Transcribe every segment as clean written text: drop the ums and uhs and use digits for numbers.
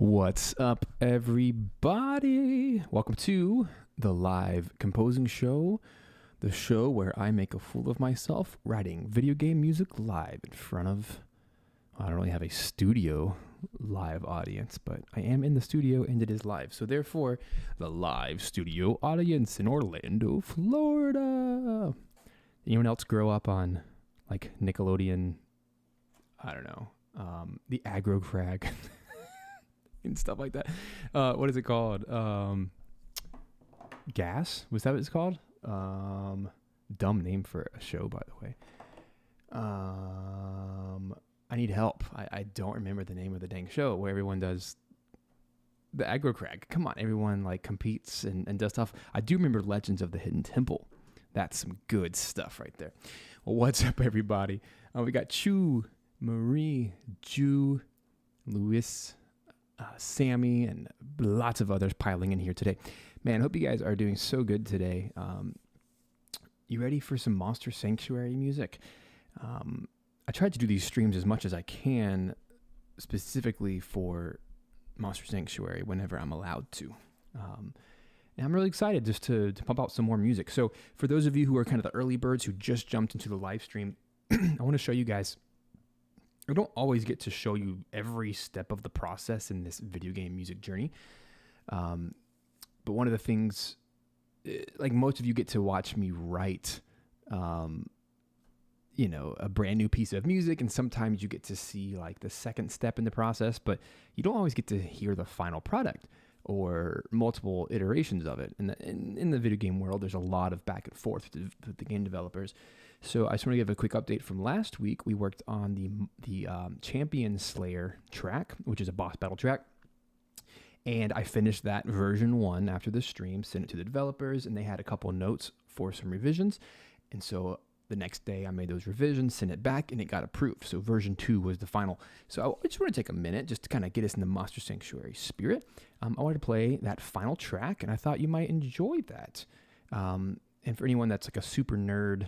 What's up, everybody? Welcome to the live composing show, the show where I make a fool of myself writing video game music live in front of, I don't really have a studio live audience, but I am in the studio and it is live. So therefore, the live studio audience in Orlando, Florida. Anyone else grow up on like Nickelodeon, I don't know, the Aggro Crag and stuff like that? What is it called? Gas? Was that what it's called? Dumb name for a show, by the way. I need help. I don't remember the name of the dang show where everyone does the Aggro Crag. Come on, everyone like competes and does stuff. I do remember Legends of the Hidden Temple. That's some good stuff right there. Well, what's up, everybody? We got Chu, Marie, Ju, Luis, Sammy, and lots of others piling in here today. Man, I hope you guys are doing so good today. You ready for some Monster Sanctuary music? I tried to do these streams as much as I can, specifically for Monster Sanctuary whenever I'm allowed to. And I'm really excited just to pump out some more music. So for those of you who are kind of the early birds who just jumped into the live stream, I want to show you guys. I don't always get to show you every step of the process in this video game music journey. But one of the things, like most of you get to watch me write, a brand new piece of music, and sometimes you get to see like the second step in the process, but you don't always get to hear the final product or multiple iterations of it. And in the video game world, there's a lot of back and forth with the game developers. So I just want to give a quick update from last week. We worked on the Champion Slayer track, which is a boss battle track. And I finished that version 1 after the stream, sent it to the developers, and they had a couple of notes for some revisions. And so the next day I made those revisions, sent it back, and it got approved. So version 2 was the final. So I just want to take a minute just to kind of get us in the Monster Sanctuary spirit. I wanted to play that final track, and I thought you might enjoy that. And for anyone that's like a super nerd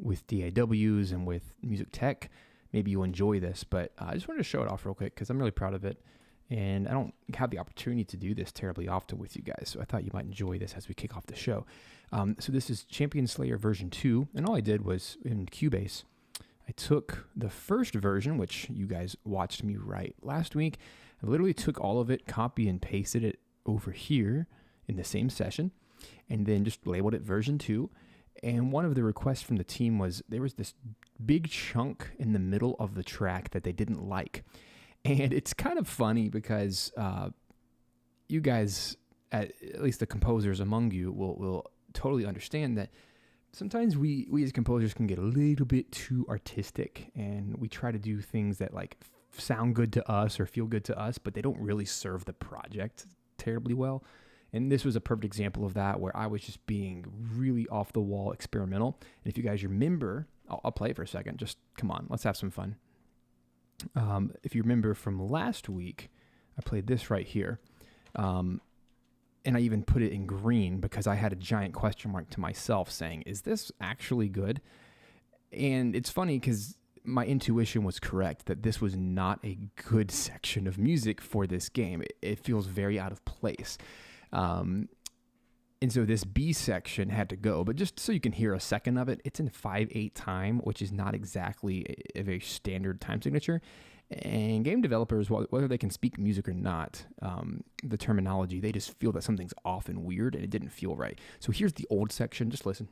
with DAWs and with music tech, maybe you'll enjoy this, but I just wanted to show it off real quick because I'm really proud of it, and I don't have the opportunity to do this terribly often with you guys, so I thought you might enjoy this as we kick off the show. So this is Champion Slayer version 2, and all I did was in Cubase, I took the first version, which you guys watched me write last week. I literally took all of it, copy and pasted it over here in the same session, and then just labeled it version 2. And one of the requests from the team was there was this big chunk in the middle of the track that they didn't like. And it's kind of funny because you guys, at least the composers among you, will totally understand that sometimes we as composers can get a little bit too artistic, and we try to do things that like sound good to us or feel good to us, but they don't really serve the project terribly well. And this was a perfect example of that, where I was just being really off the wall experimental. And if you guys remember, I'll play it for a second. Just come on, let's have some fun. If you remember from last week, I played this right here. And I even put it in green because I had a giant question mark to myself saying, is this actually good? And it's funny because my intuition was correct that this was not a good section of music for this game. It feels very out of place. And so this B section had to go, but just so you can hear a second of it, it's in 5/8 time, which is not exactly a very standard time signature. And game developers, whether they can speak music or not, the terminology, they just feel that something's off and weird, and it didn't feel right. So here's the old section. Just listen.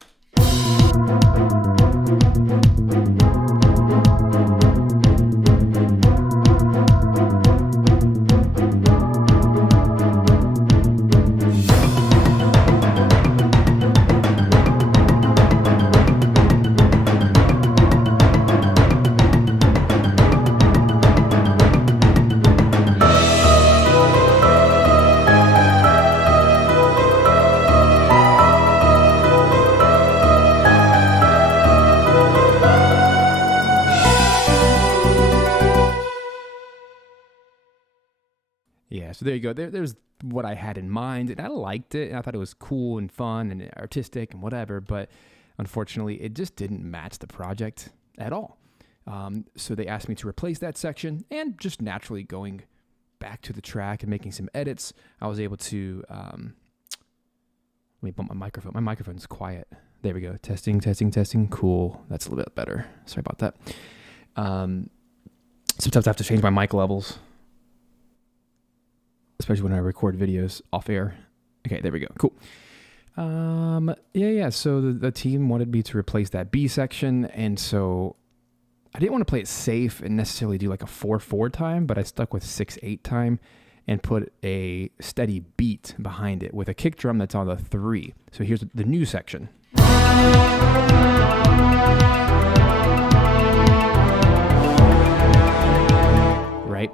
Yeah, so there you go. There's what I had in mind, and I liked it, and I thought it was cool and fun and artistic and whatever, but unfortunately, it just didn't match the project at all. So they asked me to replace that section, and just naturally going back to the track and making some edits, I was able to, let me bump my microphone. My microphone's quiet. There we go. Testing, testing, testing. Cool. That's a little bit better. Sorry about that. Sometimes I have to change my mic levels, especially when I record videos off air. Okay, there we go. Cool. Yeah. So the team wanted me to replace that B section, and so I didn't want to play it safe and necessarily do like a 4/4 time, but I stuck with 6/8 time and put a steady beat behind it with a kick drum that's on the 3. So here's the new section. Right?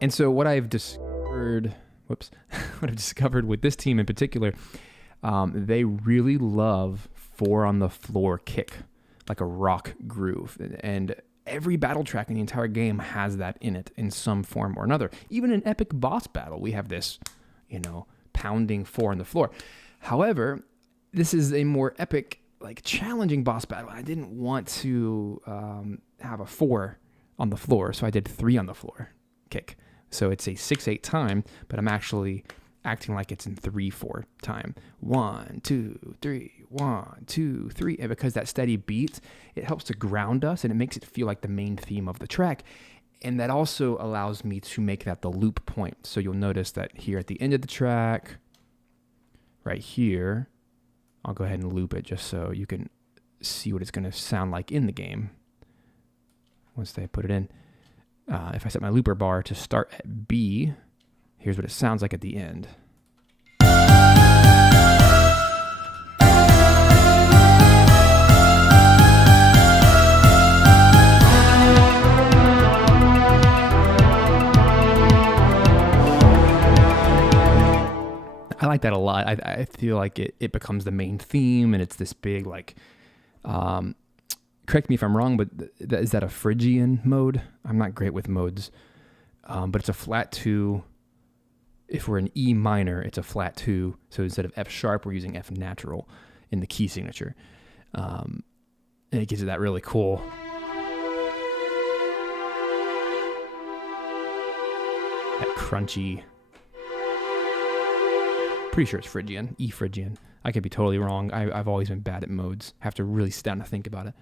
And so what I've discovered with this team in particular, they really love 4 on the floor kick, like a rock groove. And every battle track in the entire game has that in it in some form or another. Even in epic boss battle, we have this, pounding 4 on the floor. However, this is a more epic, like challenging boss battle. I didn't want to have a 4 on the floor, so I did 3 on the floor kick. So it's a 6/8 time, but I'm actually acting like it's in 3/4 time. 1, 2, 3, 1, 2, 3. And because that steady beat, it helps to ground us and it makes it feel like the main theme of the track. And that also allows me to make that the loop point. So you'll notice that here at the end of the track, right here, I'll go ahead and loop it just so you can see what it's going to sound like in the game once they put it in. If I set my looper bar to start at B, here's what it sounds like at the end. I like that a lot. I feel like it becomes the main theme, and it's this big, like, correct me if I'm wrong, but is that a Phrygian mode? I'm not great with modes, but it's a flat 2. If we're in E minor, it's a flat 2. So instead of F sharp, we're using F natural in the key signature. And it gives it that really cool. That crunchy. Pretty sure it's Phrygian, E Phrygian. I could be totally wrong. I've always been bad at modes. Have to really sit down and think about it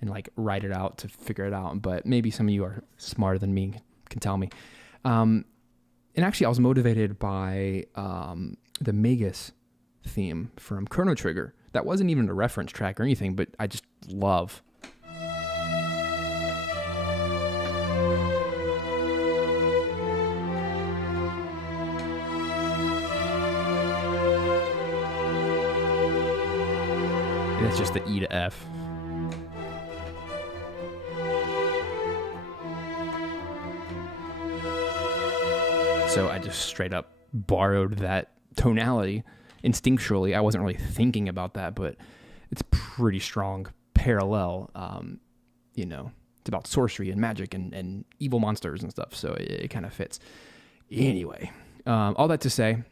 and like write it out to figure it out. But maybe some of you are smarter than me, can tell me. And actually, I was motivated by the Magus theme from Chrono Trigger. That wasn't even a reference track or anything, but I just love. And it's just the E to F. So I just straight up borrowed that tonality instinctually. I wasn't really thinking about that, but it's pretty strong parallel. It's about sorcery and magic and evil monsters and stuff. So it kind of fits. Anyway, all that to say,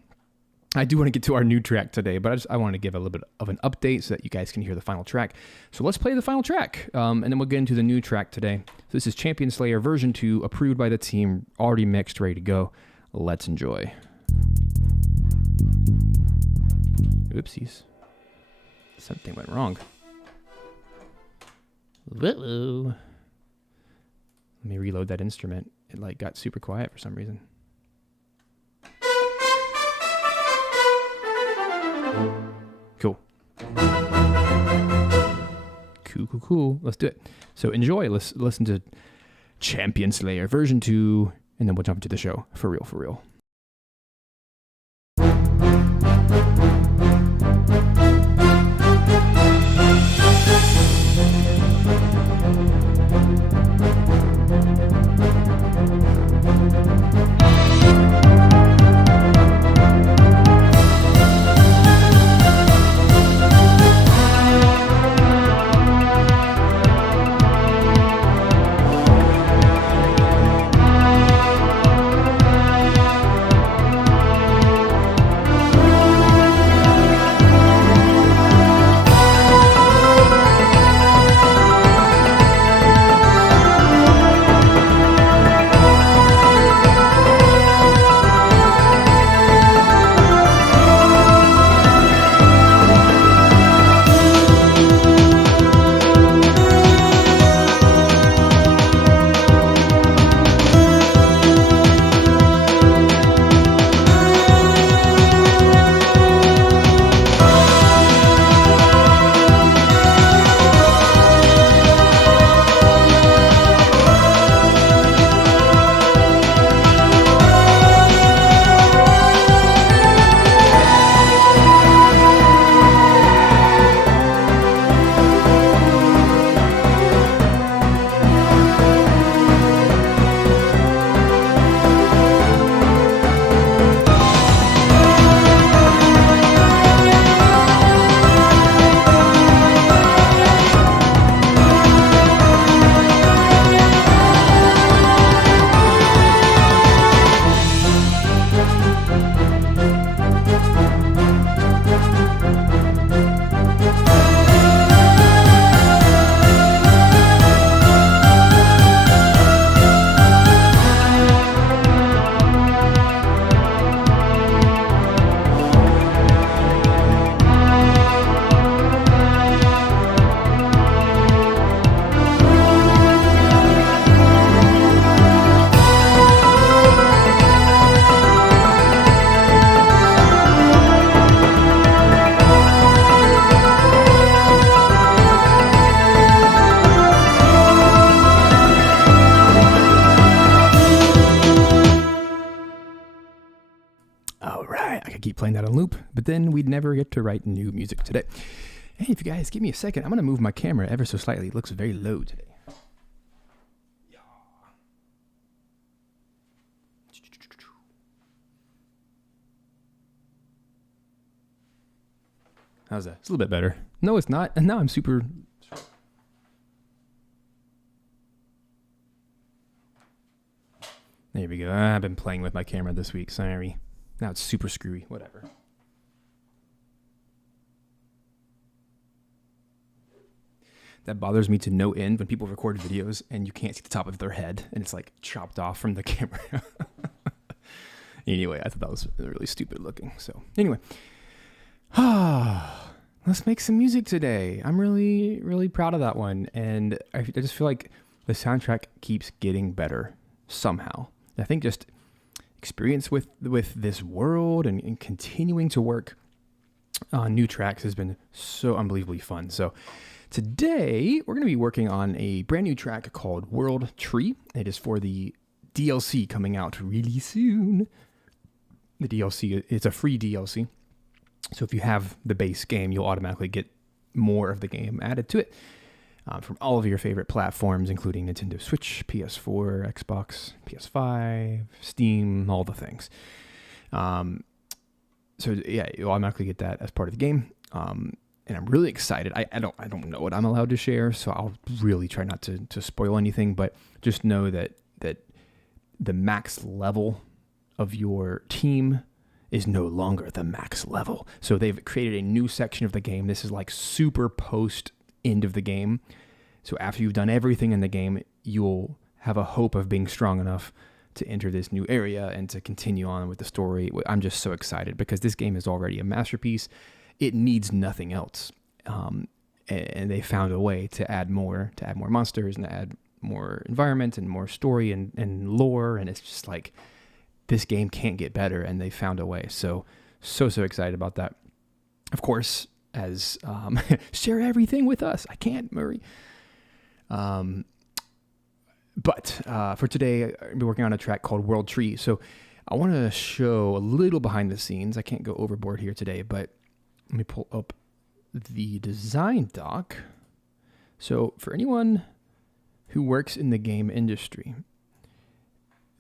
I do want to get to our new track today, but I want to give a little bit of an update so that you guys can hear the final track. So let's play the final track, and then we'll get into the new track today. So this is Champion Slayer version 2, approved by the team, already mixed, ready to go. Let's enjoy. Oopsies. Something went wrong. Uh-oh. Let me reload that instrument. It got super quiet for some reason. Cool. Cool. Let's do it. So enjoy. Let's listen to Champion Slayer version 2, and then we'll jump into the show. For real. I could keep playing that on loop, but then we'd never get to write new music today. Hey, if you guys give me a second, I'm going to move my camera ever so slightly. It looks very low today. How's that? It's a little bit better. No, it's not. And now I'm super... There we go. I've been playing with my camera this week. Sorry. Now it's super screwy. Whatever. That bothers me to no end when people record videos and you can't see the top of their head and it's like chopped off from the camera. Anyway, I thought that was really stupid looking. So anyway, let's make some music today. I'm really, really proud of that one. And I just feel like the soundtrack keeps getting better somehow. I think just experience with this world and continuing to work on new tracks has been so unbelievably fun. So today, we're going to be working on a brand new track called World Tree. It is for the DLC coming out really soon. The DLC, it's a free DLC. So if you have the base game, you'll automatically get more of the game added to it from all of your favorite platforms, including Nintendo Switch, PS4, Xbox, PS5, Steam, all the things. So yeah, you'll automatically get that as part of the game. And I'm really excited. I don't know what I'm allowed to share, so I'll really try not to spoil anything, but just know that the max level of your team is no longer the max level. So they've created a new section of the game. This is like super post end of the game. So after you've done everything in the game, you'll have a hope of being strong enough to enter this new area and to continue on with the story. I'm just so excited because this game is already a masterpiece. It needs nothing else. And they found a way to add more monsters and to add more environment and more story and lore. And it's just like, this game can't get better. And they found a way. So excited about that. Of course, as share everything with us. I can't, Murray. But for today, I'll be working on a track called World Tree. So I want to show a little behind the scenes. I can't go overboard here today, but let me pull up the design doc. So for anyone who works in the game industry,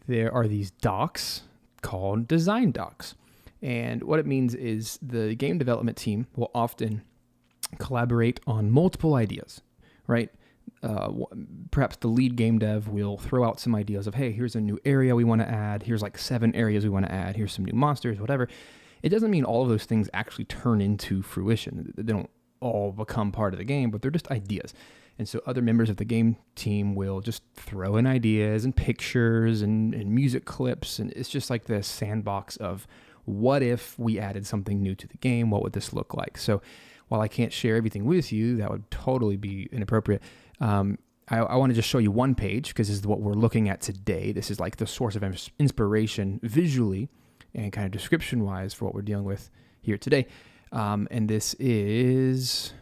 there are these docs called design docs. And what it means is the game development team will often collaborate on multiple ideas, right? Perhaps the lead game dev will throw out some ideas of, hey, here's a new area we want to add. Here's like 7 areas we want to add. Here's some new monsters, whatever. It doesn't mean all of those things actually turn into fruition. They don't all become part of the game, but they're just ideas. And so other members of the game team will just throw in ideas and pictures and music clips. And it's just like this sandbox of what if we added something new to the game? What would this look like? So while I can't share everything with you, that would totally be inappropriate. I want to just show you one page because this is what we're looking at today. This is like the source of inspiration visually and kind of description-wise for what we're dealing with here today. And this is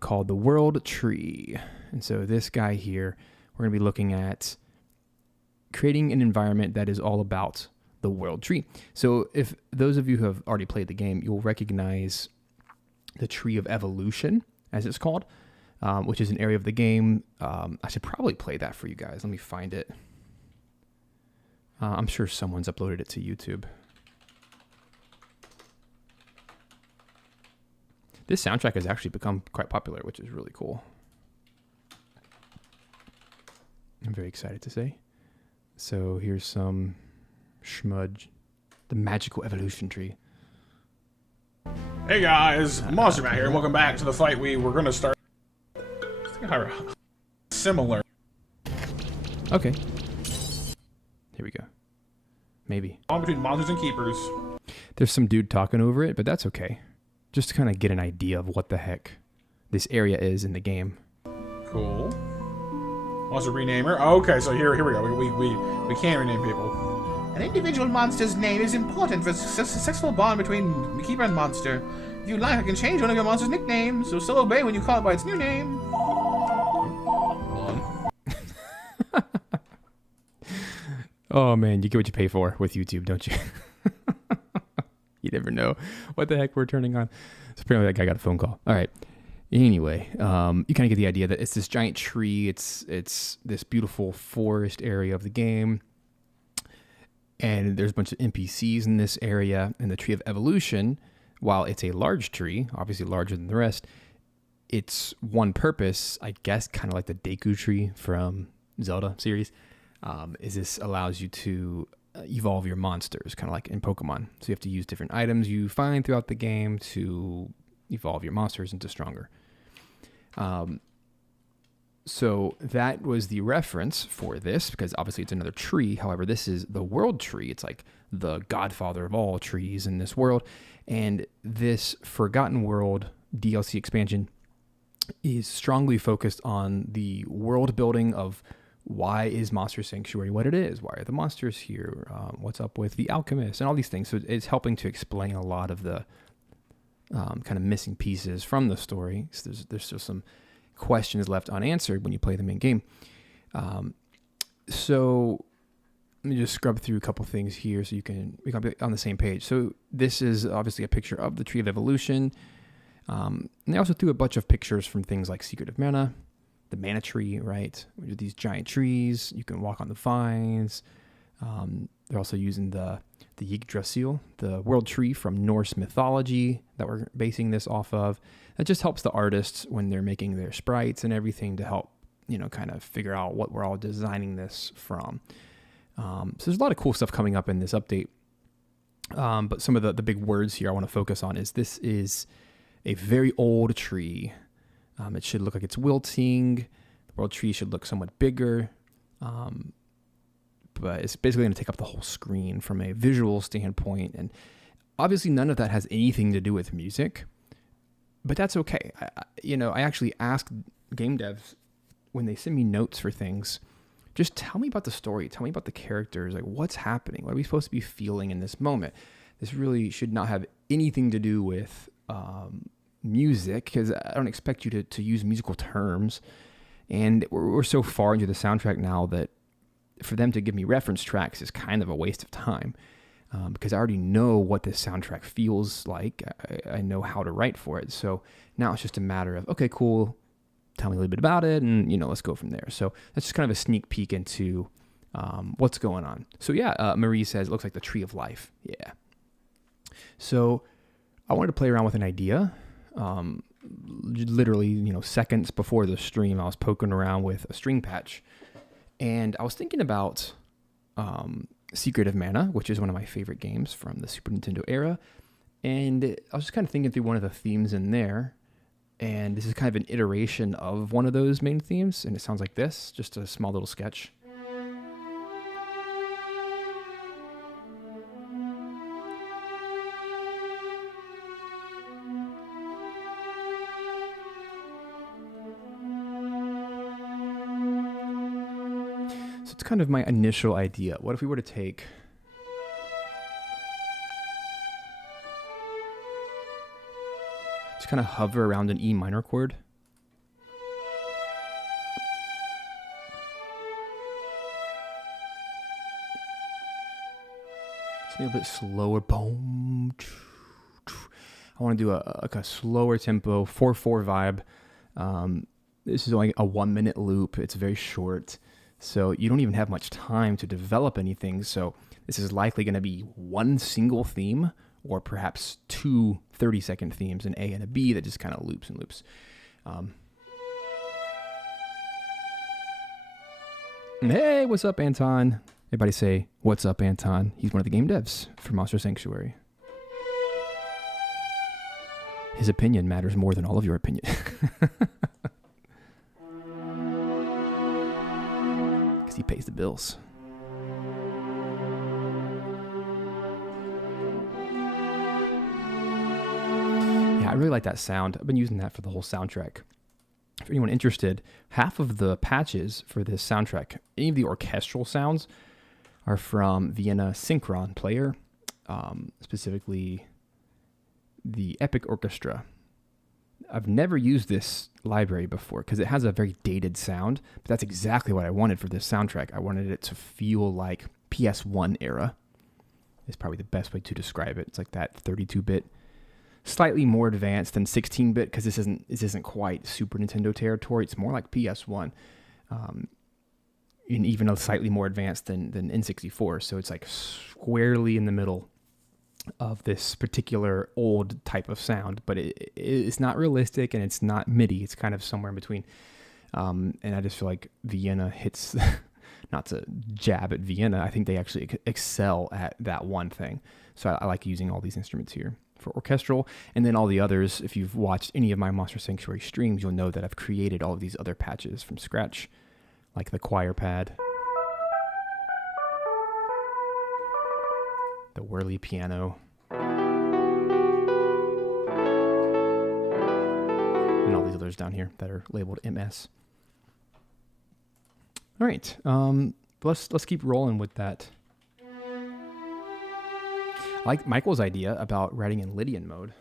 called the World Tree. And so this guy here, we're going to be looking at creating an environment that is all about the World Tree. So if those of you who have already played the game, you'll recognize the Tree of Evolution, as it's called, which is an area of the game. I should probably play that for you guys. Let me find it. I'm sure someone's uploaded it to YouTube. This soundtrack has actually become quite popular, which is really cool. I'm very excited to say. So here's some schmudge. The magical evolution tree. Hey guys, Monster Matt here, and welcome back to the fight we were going to start. Similar. Okay. Here we go. Maybe. On between monsters and keepers. There's some dude talking over it, but that's okay. Just to kind of get an idea of what the heck this area is in the game. Cool. Monster renamer. Okay, so here we go. We can rename people. An individual monster's name is important for a successful bond between keeper and monster. If you like, I can change one of your monster's nicknames, so still obey when you call it by its new name. Oh man, you get what you pay for with YouTube, don't you? never know what the heck we're turning on. So apparently that guy got a phone call. All right. Anyway, you kind of get the idea that it's this giant tree. It's this beautiful forest area of the game. And there's a bunch of NPCs in this area. And the Tree of Evolution, while it's a large tree, obviously larger than the rest, its one purpose, I guess, kind of like the Deku tree from Zelda series, is this allows you to evolve your monsters, kind of like in Pokemon. So you have to use different items you find throughout the game to evolve your monsters into stronger. So that was the reference for this, because obviously it's another tree. However, this is the world tree. It's like the godfather of all trees in this world. And this Forgotten World DLC expansion is strongly focused on the world building of why is Monster Sanctuary what it is? Why are the monsters here? What's up with the alchemists and all these things? So it's helping to explain a lot of the kind of missing pieces from the story. So there's still some questions left unanswered when you play the main game. So let me just scrub through a couple things here so we can be on the same page. So this is obviously a picture of the Tree of Evolution. And they also threw a bunch of pictures from things like Secret of Mana, the Mana Tree, right? Which are these giant trees. You can walk on the vines. They're also using the Yggdrasil, the world tree from Norse mythology that we're basing this off of. That just helps the artists when they're making their sprites and everything to help, kind of figure out what we're all designing this from. So there's a lot of cool stuff coming up in this update. But some of the big words here I want to focus on is this is a very old tree. It should look like it's wilting. The world tree should look somewhat bigger. But it's basically going to take up the whole screen from a visual standpoint. And obviously none of that has anything to do with music. But that's okay. I actually ask game devs when they send me notes for things, just tell me about the story. Tell me about the characters. Like, what's happening? What are we supposed to be feeling in this moment? This really should not have anything to do with music, because I don't expect you to use musical terms. And we're so far into the soundtrack now that for them to give me reference tracks is kind of a waste of time, because I already know what this soundtrack feels like. I know how to write for it. So now it's just a matter of, okay, cool, tell me a little bit about it, and let's go from there. So that's just kind of a sneak peek into what's going on. So yeah, Marie says it looks like the Tree of Life. Yeah. So I wanted to play around with an idea. Literally, seconds before the stream, I was poking around with a string patch, and I was thinking about Secret of Mana, which is one of my favorite games from the Super Nintendo era. And I was just kind of thinking through one of the themes in there. And this is kind of an iteration of one of those main themes. And it sounds like this, just a small little sketch. So it's kind of my initial idea. What if we were to take kind of hover around an E minor chord. Just a little bit slower. Boom. I want to do a slower tempo, 4/4 vibe. This is only a 1 minute loop. It's very short, so you don't even have much time to develop anything. So this is likely going to be one single theme, or perhaps two 30-second themes, an A and a B, that just kind of loops and loops. And hey, what's up, Anton? Everybody say, what's up, Anton? He's one of the game devs for Monster Sanctuary. His opinion matters more than all of your opinion. Because he pays the bills. I really like that sound. I've been using that for the whole soundtrack. For anyone interested, half of the patches for this soundtrack, any of the orchestral sounds, are from Vienna Synchron Player, specifically the Epic Orchestra. I've never used this library before because it has a very dated sound, but that's exactly what I wanted for this soundtrack. I wanted it to feel like PS1 era. is probably the best way to describe it. It's like that 32-bit, slightly more advanced than 16-bit, because this isn't quite Super Nintendo territory. It's more like PS1, and even a slightly more advanced than N64. So it's like squarely in the middle of this particular old type of sound, but it's not realistic and it's not MIDI. It's kind of somewhere in between. And I just feel like Vienna hits, not to jab at Vienna, I think they actually excel at that one thing. So I like using all these instruments here for orchestral, and then all the others. If you've watched any of my Monster Sanctuary streams, you'll know that I've created all of these other patches from scratch, like the choir pad, the whirly piano, and all these others down here that are labeled MS. All right, let's keep rolling with that. I like Michael's idea about writing in Lydian mode.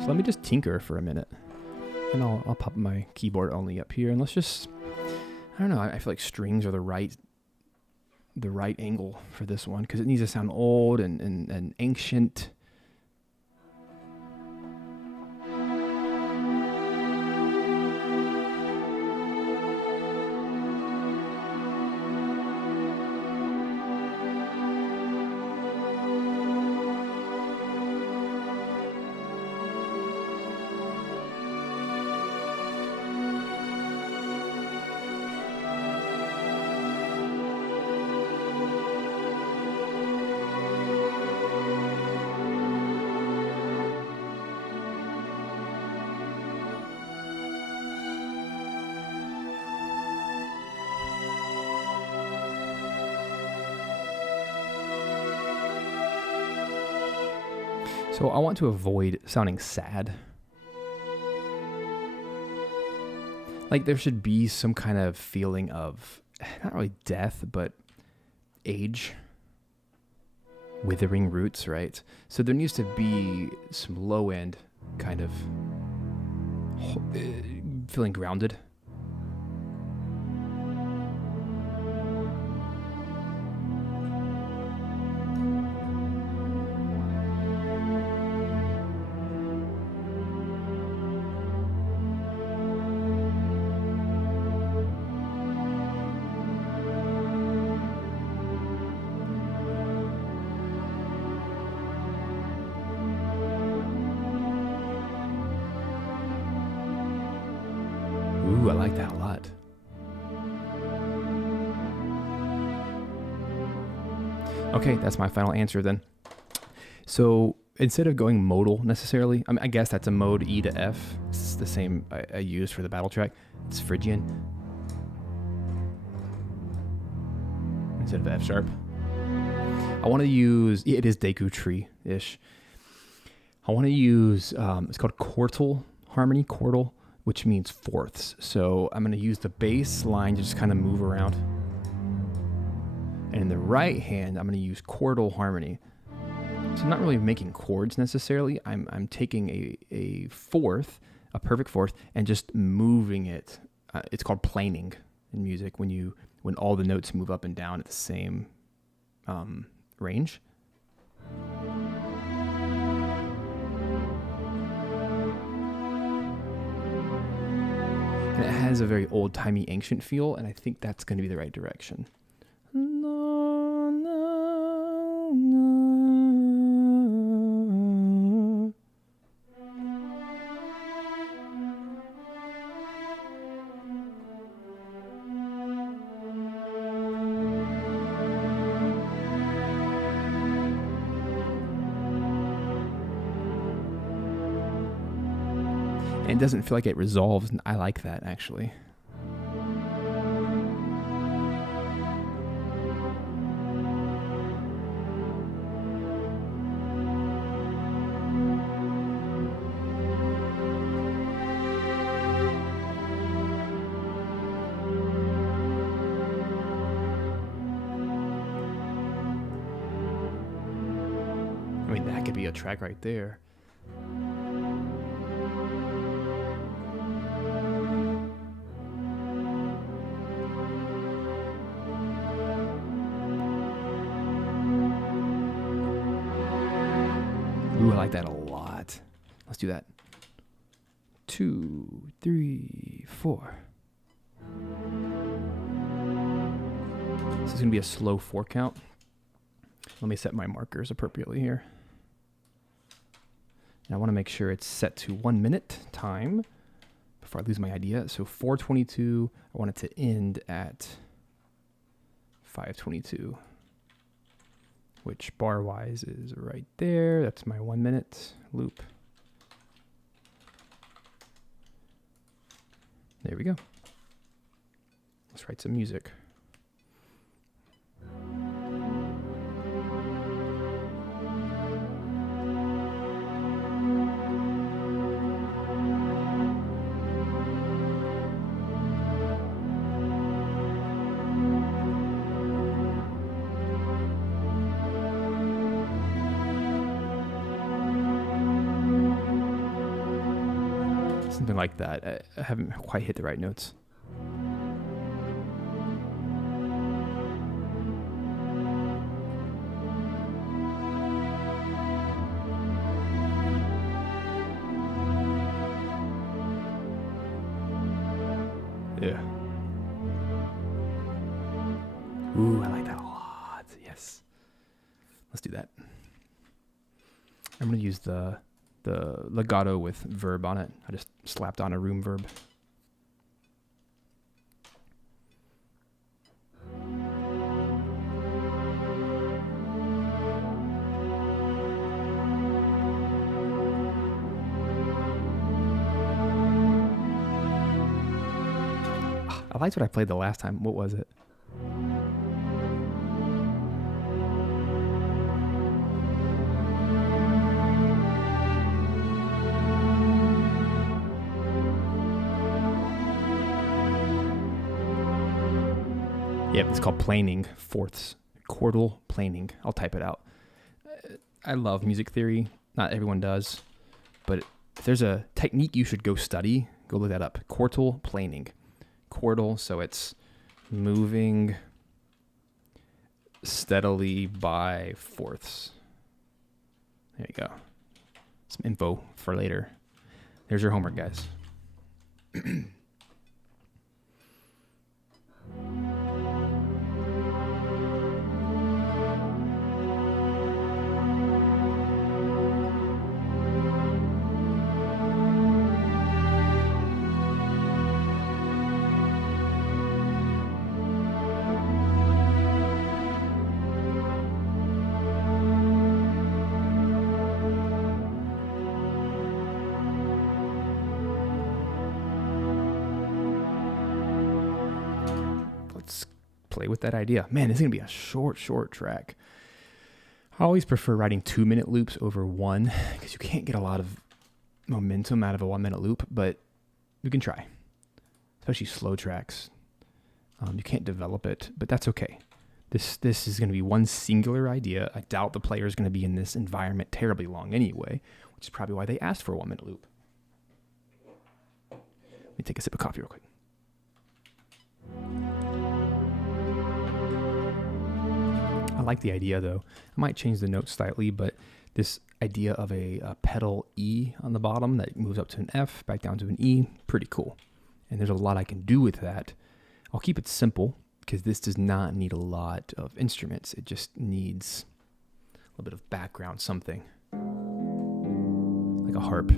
So let me just tinker for a minute, and I'll pop my keyboard only up here, and let's just, I don't know, I feel like strings are the right angle for this one, because it needs to sound old and ancient. So I want to avoid sounding sad. Like there should be some kind of feeling of, not really death, but age, withering roots, right? So there needs to be some low end kind of feeling grounded. Ooh, I like that a lot. Okay, that's my final answer then. So instead of going modal necessarily, I guess that's a mode E to F. It's the same I use for the battle track. It's Phrygian instead of F sharp. I want to use, it is Deku Tree-ish. I want to use, it's called quartal harmony, quartal, which means fourths. So I'm going to use the bass line to just kind of move around. And in the right hand, I'm going to use quartal harmony. So I'm not really making chords necessarily. I'm taking a fourth, a perfect fourth, and just moving it. It's called planing in music, when all the notes move up and down at the same range. And it has a very old-timey, ancient feel, and I think that's going to be the right direction. And it doesn't feel like it resolves. I like that, actually. I mean, that could be a track right there. I like that a lot. Let's do that. 2, 3, 4. This is going to be a slow 4 count. Let me set my markers appropriately here. And I want to make sure it's set to 1 minute time before I lose my idea. So 4:22, I want it to end at 5:22, which bar-wise is right there. That's my 1 minute loop. There we go. Let's write some music. Something like that. I haven't quite hit the right notes. Yeah. Ooh, I like that a lot. Yes. Let's do that. I'm going to use the legato with verb on it. I just slapped on a room verb. I liked what I played the last time. What was it? Yep, it's called planing, fourths, chordal planing. I'll type it out. I love music theory. Not everyone does, but if there's a technique you should go study, go look that up. Chordal planing. Chordal, so it's moving steadily by fourths. There you go. Some info for later. There's your homework, guys. Play with that idea. Man, this is going to be a short track. I always prefer writing 2-minute loops over one because you can't get a lot of momentum out of a 1-minute loop, but you can try, especially slow tracks. You can't develop it, but that's okay. This is going to be one singular idea. I doubt the player is going to be in this environment terribly long anyway, which is probably why they asked for a 1-minute loop. Let me take a sip of coffee real quick. I like the idea, though. I might change the notes slightly, but this idea of a pedal E on the bottom that moves up to an F, back down to an E, pretty cool. And there's a lot I can do with that. I'll keep it simple because this does not need a lot of instruments. It just needs a little bit of background, something like a harp.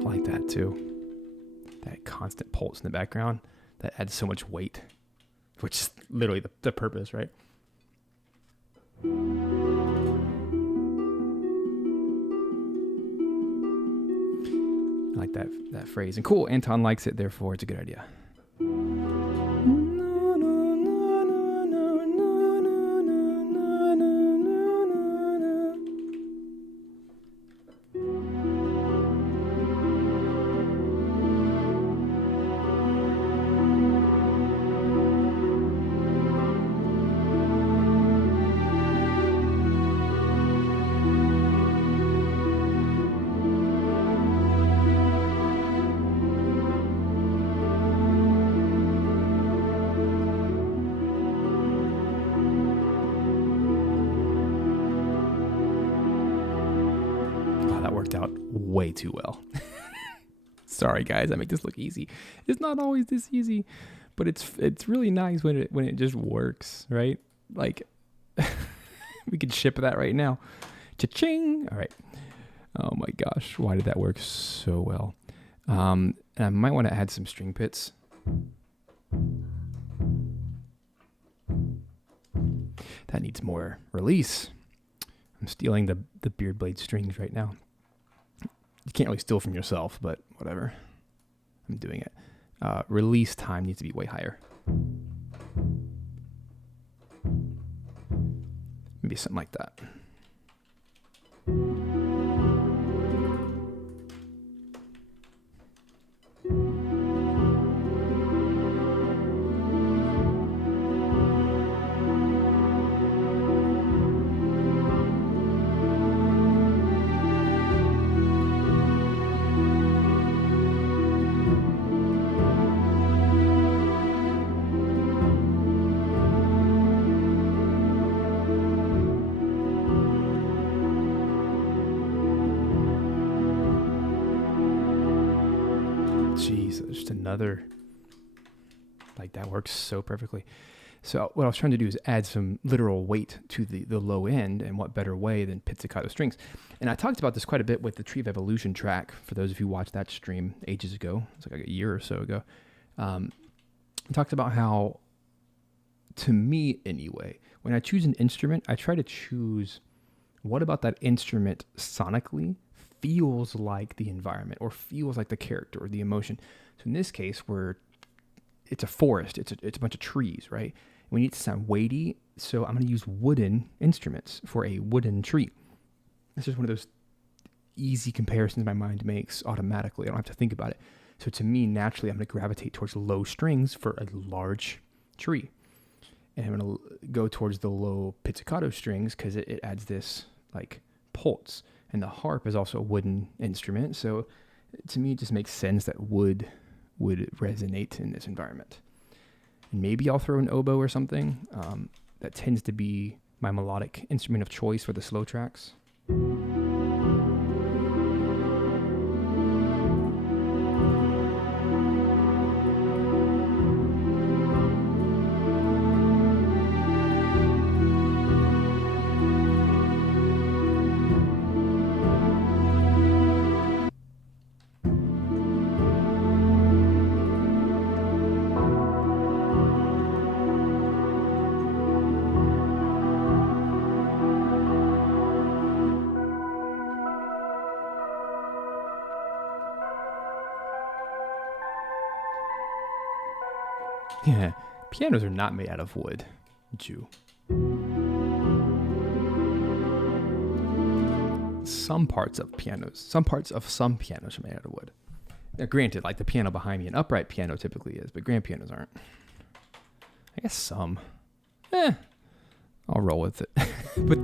I like that too. That constant pulse in the background, that adds so much weight, which is literally the purpose, right? I like that phrase. And cool, Anton likes it, therefore it's a good idea. Worked out way too well. Sorry guys, I make this look easy. It's not always this easy, but it's really nice when it just works, right? Like we could ship that right now. Cha-ching! All right. Oh my gosh, why did that work so well? And I might want to add some string pits. That needs more release. I'm stealing the beard blade strings right now. You can't really steal from yourself, but whatever. I'm doing it. Release time needs to be way higher. Maybe something like that. Just another, like that works so perfectly. So what I was trying to do is add some literal weight to the low end, and what better way than pizzicato strings. And I talked about this quite a bit with the Tree of Evolution track, for those of you who watched that stream ages ago. It's like a year or so ago. I talked about how, to me anyway, when I choose an instrument, I try to choose what about that instrument sonically feels like the environment, or feels like the character or the emotion. So in this case, where it's a forest, it's a bunch of trees, right? We need to sound weighty, so I'm going to use wooden instruments for a wooden tree. This is one of those easy comparisons my mind makes automatically. I don't have to think about it. So to me, naturally, I'm going to gravitate towards low strings for a large tree. And I'm going to go towards the low pizzicato strings because it adds this like pulse. And the harp is also a wooden instrument, so to me it just makes sense that wood would resonate in this environment. And maybe I'll throw an oboe or something. That tends to be my melodic instrument of choice for the slow tracks. Yeah, pianos are not made out of wood, Jew. Some parts of some pianos are made out of wood. Now, granted, like the piano behind me, an upright piano typically is, but grand pianos aren't. I guess some. I'll roll with it. But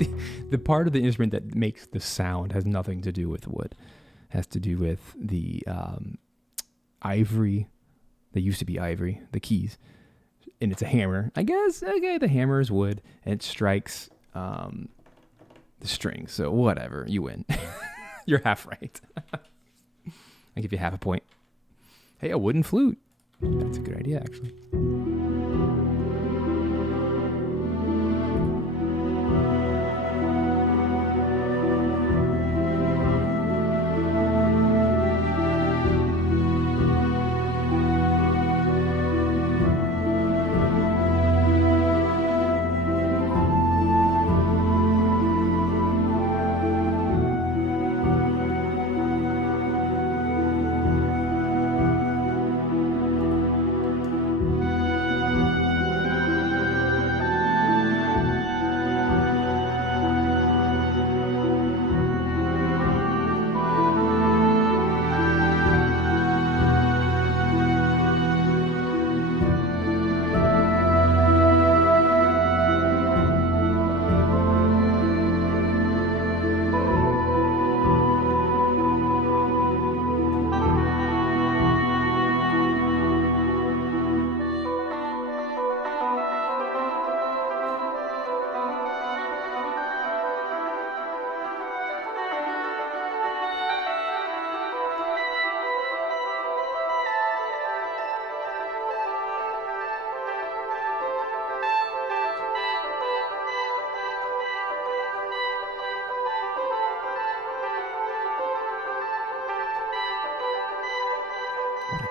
the part of the instrument that makes the sound has nothing to do with wood. It has to do with the ivory. They used to be ivory, the keys. And it's a hammer. I guess, okay, the hammer is wood, and it strikes the strings. So whatever, you win. You're half right. I'll give you half a point. Hey, a wooden flute. That's a good idea, actually.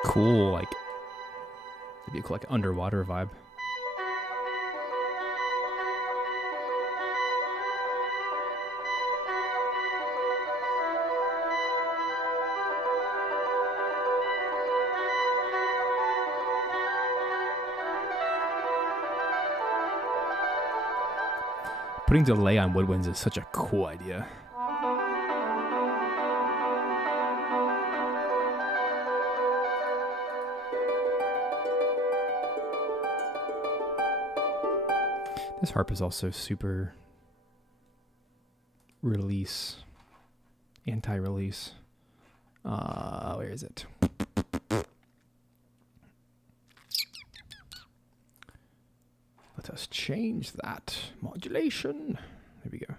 cool, like maybe a cool, like underwater vibe. Putting delay on woodwinds is such a cool idea. This harp is also super release, anti-release. Where is it? Let us change that modulation. There we go.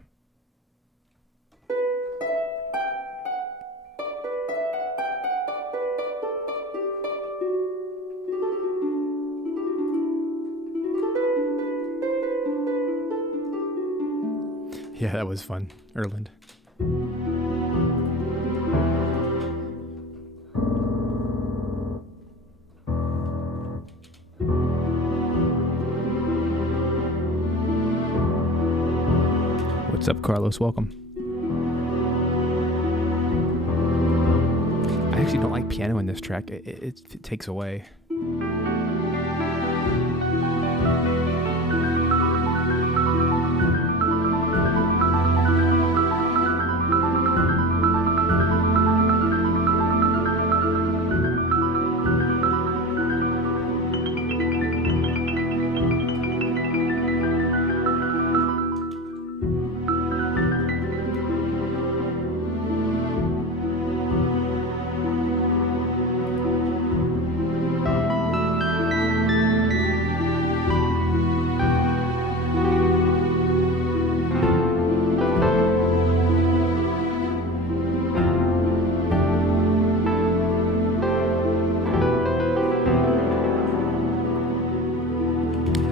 Yeah, that was fun. Erland. What's up, Carlos? Welcome. I actually don't like piano in this track. It takes away.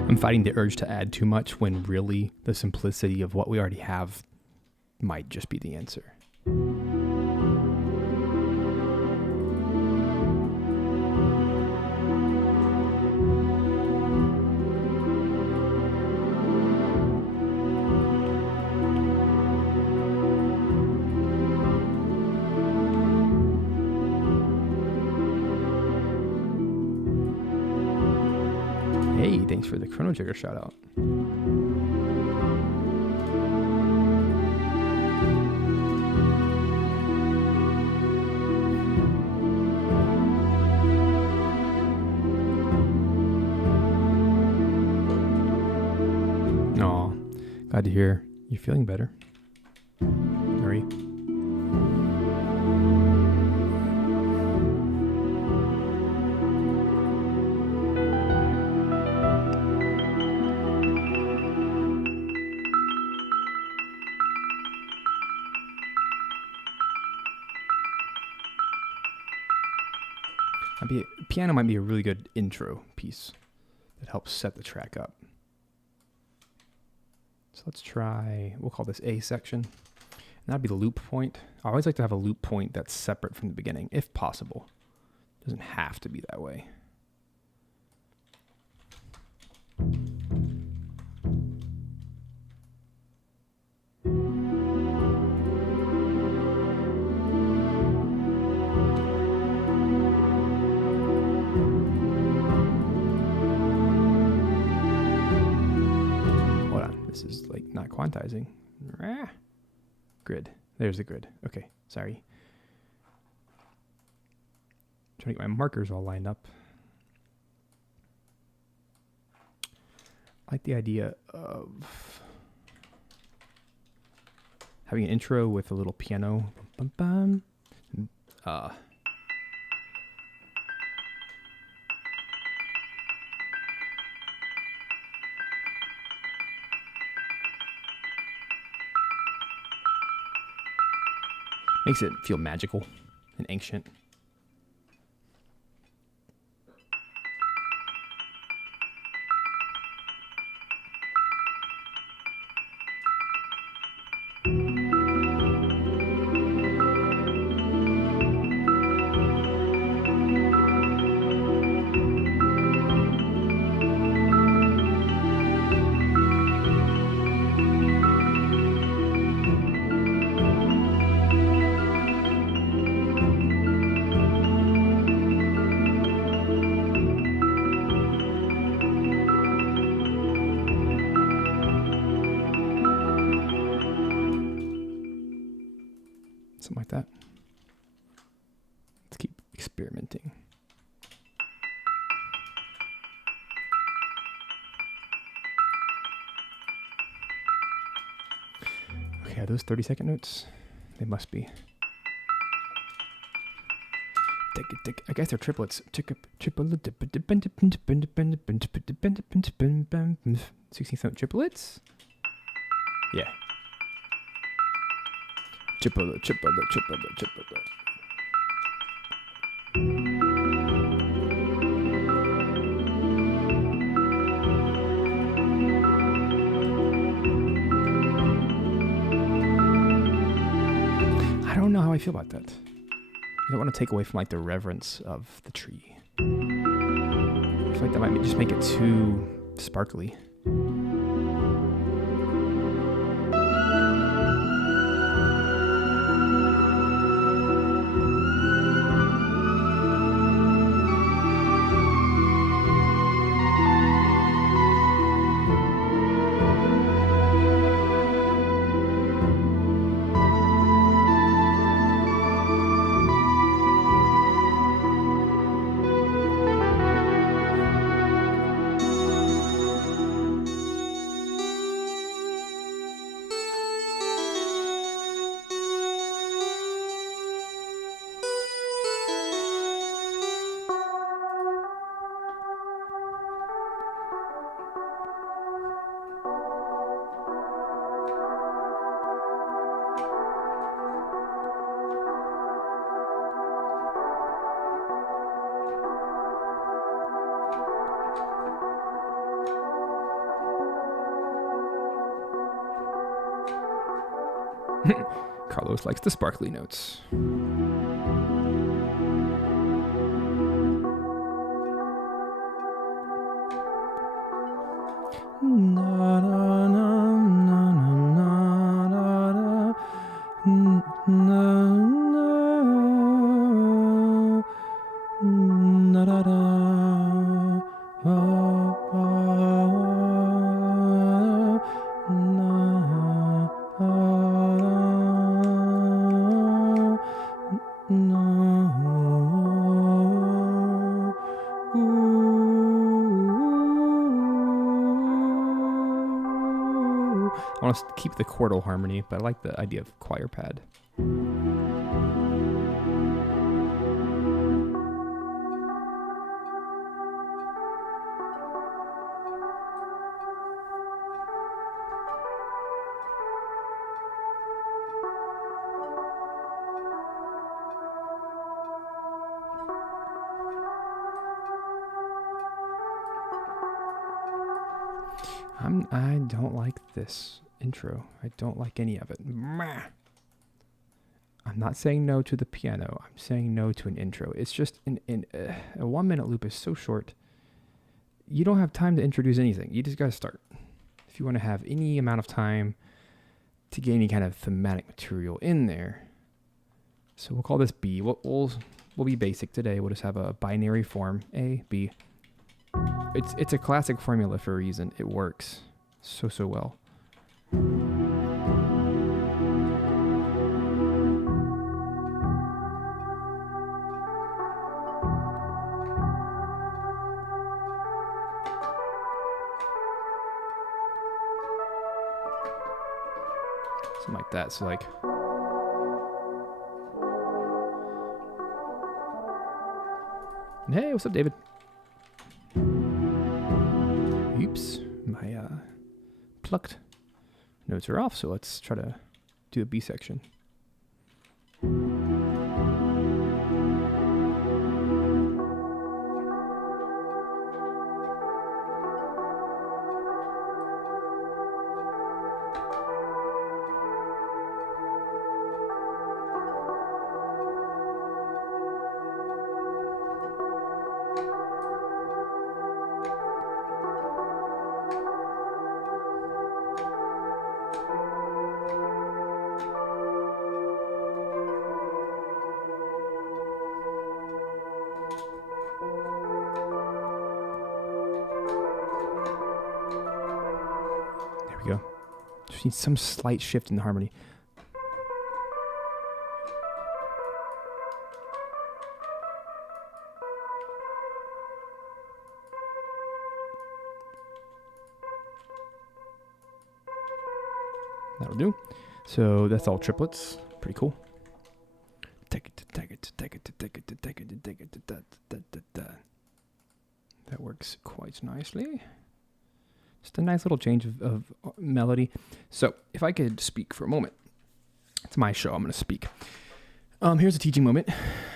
I'm fighting the urge to add too much when really the simplicity of what we already have might just be the answer. Hey, thanks for the Chrono Trigger shout out. Aw, glad to hear you're feeling better. Hurry. Piano might be a really good intro piece that helps set the track up. So let's try, we'll call this A section. And that'd be the loop point. I always like to have a loop point that's separate from the beginning, if possible. It doesn't have to be that way. This is like not quantizing. Grid. There's the grid. Okay, sorry. Trying to get my markers all lined up. I like the idea of having an intro with a little piano. Makes it feel magical and ancient. Something like that. Let's keep experimenting. Okay, are those 30-second notes? They must be. I guess they're triplets. 16th note triplets? Yeah. Triplet. I don't know how I feel about that. I don't want to take away from like the reverence of the tree. I feel like that might just make it too sparkly. Carlos likes the sparkly notes. I want to keep the chordal harmony, but I like the idea of choir pad. I don't like this intro. I don't like any of it. I'm not saying no to the piano. I'm saying no to an intro. It's just a 1 minute loop is so short. You don't have time to introduce anything. You just got to start. If you want to have any amount of time to get any kind of thematic material in there. So we'll call this B. We'll be basic today. We'll just have a binary form, A, B. It's a classic formula for a reason. It works so well. Something like that. So like, hey, what's up, David? Oops, my plucked notes are off, so let's try to do a B section. Go. Just need some slight shift in the harmony. That'll do. So that's all triplets. Pretty cool. That works quite nicely. Just a nice little change of melody. So if I could speak for a moment. It's my show. I'm going to speak. Here's a teaching moment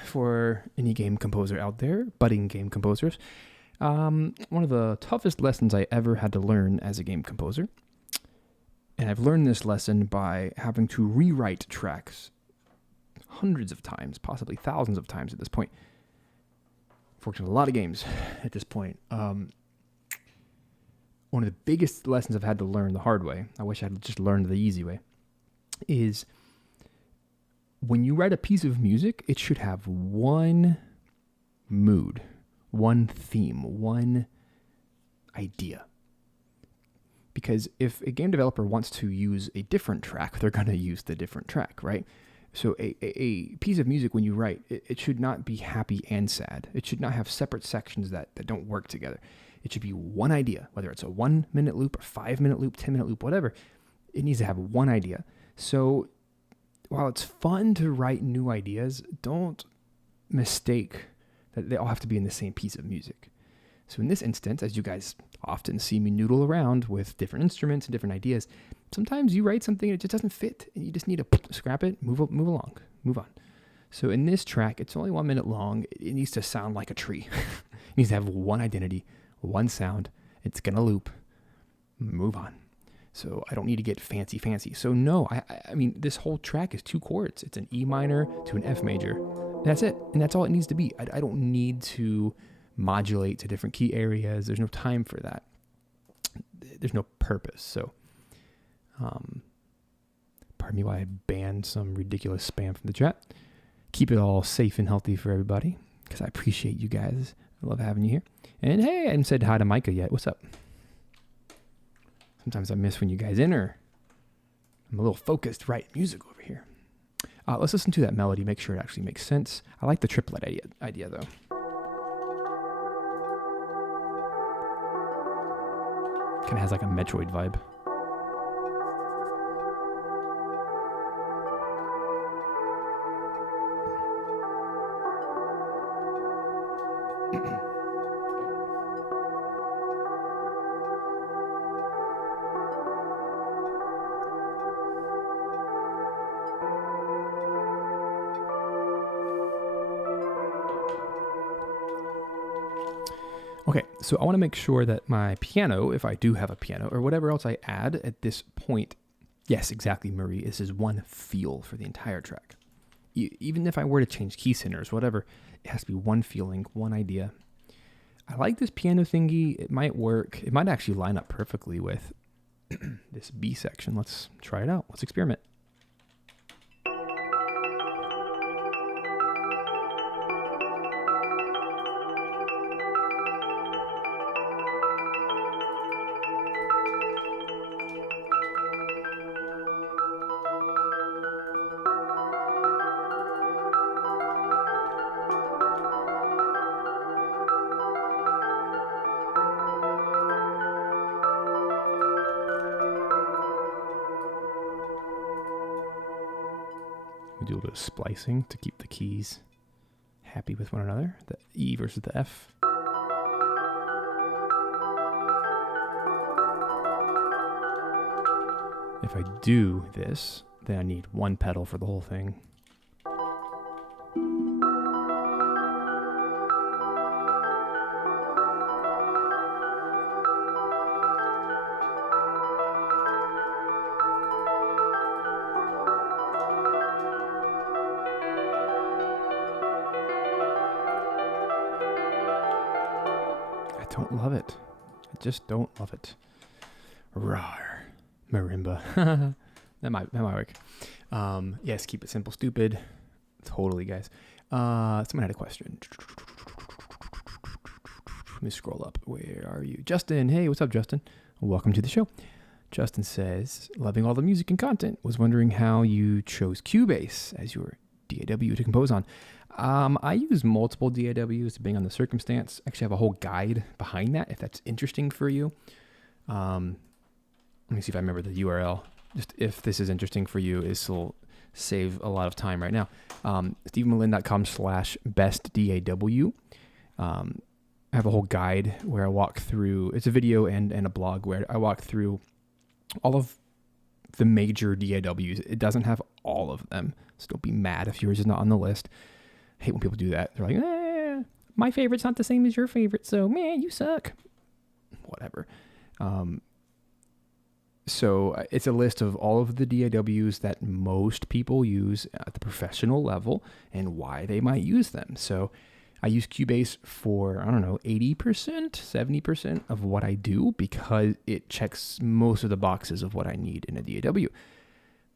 for any game composer out there, budding game composers. One of the toughest lessons I ever had to learn as a game composer. And I've learned this lesson by having to rewrite tracks hundreds of times, possibly thousands of times at this point. Fortunately, a lot of games at this point. One of the biggest lessons I've had to learn the hard way, I wish I had just learned the easy way, is when you write a piece of music, it should have one mood, one theme, one idea. Because if a game developer wants to use a different track, they're going to use the different track, right? So a piece of music, when you write, it should not be happy and sad. It should not have separate sections that don't work together. It should be one idea, whether it's a 1 minute loop or 5 minute loop, 10 minute loop, whatever. It needs to have one idea. So while it's fun to write new ideas, don't mistake that they all have to be in the same piece of music. So in this instance, as you guys often see me noodle around with different instruments and different ideas, sometimes you write something and it just doesn't fit, and you just need to scrap it, move along, move on. So in this track, it's only 1 minute long. It needs to sound like a tree. It needs to have one identity, one sound. It's going to loop. Move on. So I don't need to get fancy. So no, I mean, this whole track is 2 chords. It's an E minor to an F major. That's it. And that's all it needs to be. I don't need to modulate to different key areas. There's no time for that. There's no purpose. So, pardon me while I ban some ridiculous spam from the chat. Keep it all safe and healthy for everybody, because I appreciate you guys. I love having you here. And hey, I haven't said hi to Micah yet. What's up? Sometimes I miss when you guys enter. I'm a little focused, right? Music over here. Let's listen to that melody, make sure it actually makes sense. I like the triplet idea though. Kind of has like a Metroid vibe. Okay, so I want to make sure that my piano, if I do have a piano, or whatever else I add at this point, yes, exactly, Marie, this is one feel for the entire track. Even if I were to change key centers, whatever, it has to be one feeling, one idea. I like this piano thingy. It might work. It might actually line up perfectly with this B section. Let's try it out. Let's experiment. We do a little bit of splicing to keep the keys happy with one another. The E versus the F. If I do this, then I need one pedal for the whole thing. Don't love it. I just don't love it. Rawr. Marimba. that might work. Yes, keep it simple, stupid. Totally, guys. Someone had a question. Let me scroll up. Where are you? Justin. Hey, what's up, Justin? Welcome to the show. Justin says, loving all the music and content. Was wondering how you chose Cubase as your DAW to compose on. I use multiple DAWs depending on the circumstance. Actually, I have a whole guide behind that if that's interesting for you. Let me see if I remember the URL. just if this is interesting for you, this will save a lot of time right now. StephenMelin.com/bestDAW. I have a whole guide where I walk through, it's a video and a blog where I walk through all of the major DAWs. It doesn't have all of them, so don't be mad if yours is not on the list. I hate when people do that. They're like, my favorite's not the same as your favorite, so man, you suck. Whatever. So it's a list of all of the DAWs that most people use at the professional level and why they might use them. So I use Cubase for, 80%, 70% of what I do because it checks most of the boxes of what I need in a DAW.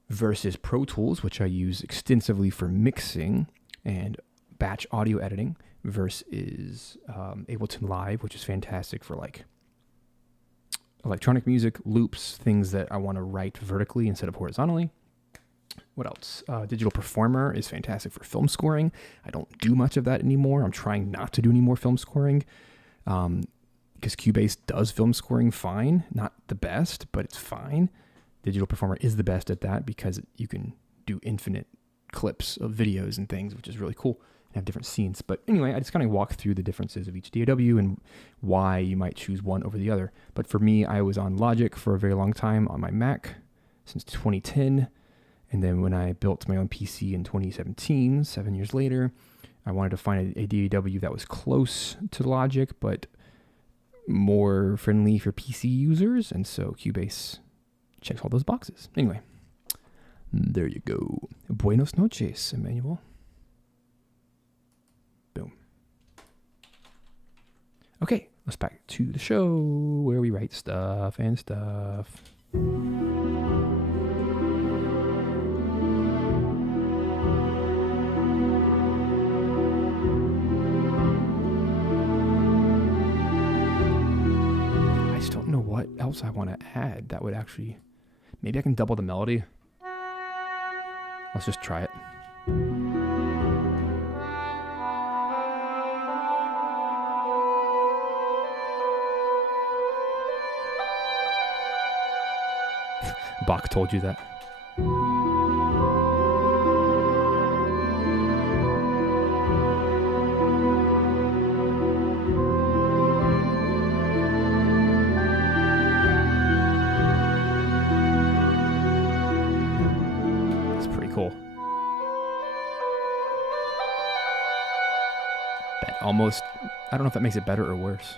Versus Pro Tools, which I use extensively for mixing and batch audio editing, versus Ableton Live, which is fantastic for like electronic music, loops, things that I want to write vertically instead of horizontally. What else? Digital Performer is fantastic for film scoring. I don't do much of that anymore. I'm trying not to do any more film scoring because Cubase does film scoring fine. Not the best, but it's fine. Digital Performer is the best at that because you can do infinite clips of videos and things, which is really cool. Have different scenes. But anyway, I just kind of walk through the differences of each DAW and why you might choose one over the other. But for me, I was on Logic for a very long time on my Mac since 2010. And then when I built my own PC in 2017, 7 years later, I wanted to find a DAW that was close to Logic, but more friendly for PC users. And so Cubase checks all those boxes. Anyway, there you go. Buenos noches, Emmanuel. Boom. Okay, let's back to the show where we write stuff and stuff. I just don't know what else I want to add that would actually... Maybe I can double the melody. Let's just try it. Bach told you that. That's pretty cool. That almost, I don't know if that makes it better or worse.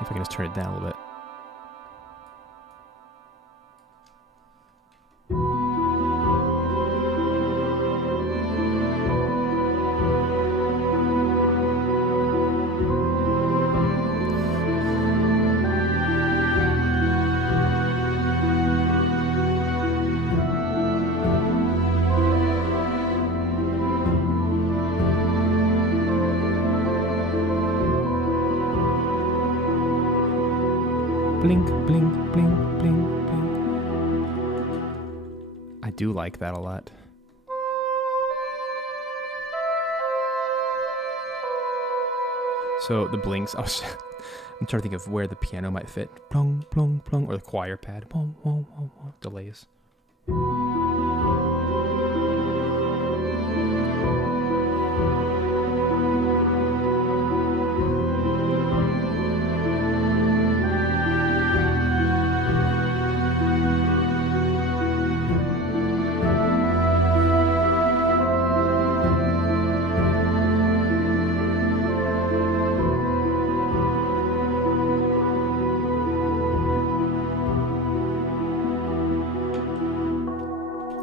If I can just turn it down a little bit. Blink, blink, blink, blink, blink. I do like that a lot. So the blinks, I'm trying to think of where the piano might fit. Plong, plong, plong, or the choir pad. Plong, plong, plong, plong. Delays.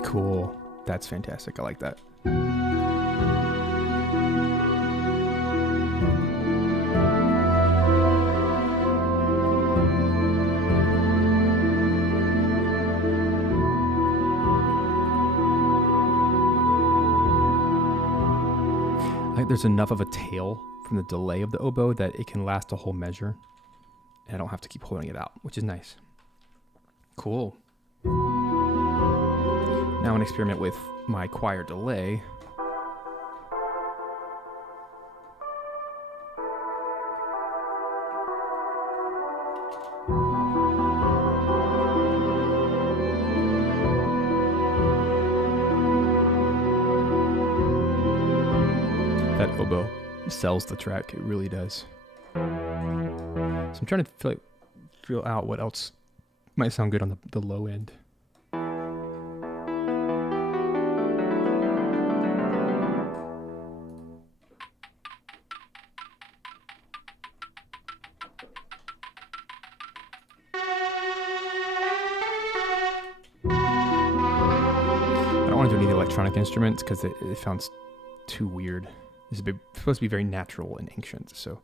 Cool. That's fantastic. I like that. I think there's enough of a tail from the delay of the oboe that it can last a whole measure. And I don't have to keep holding it out, which is nice. Cool. fun experiment with my choir delay. That oboe sells the track. It really does. So I'm trying to feel out what else might sound good on the low end. I don't want to do any of the electronic instruments because it sounds too weird. It's supposed to be very natural and ancient, so.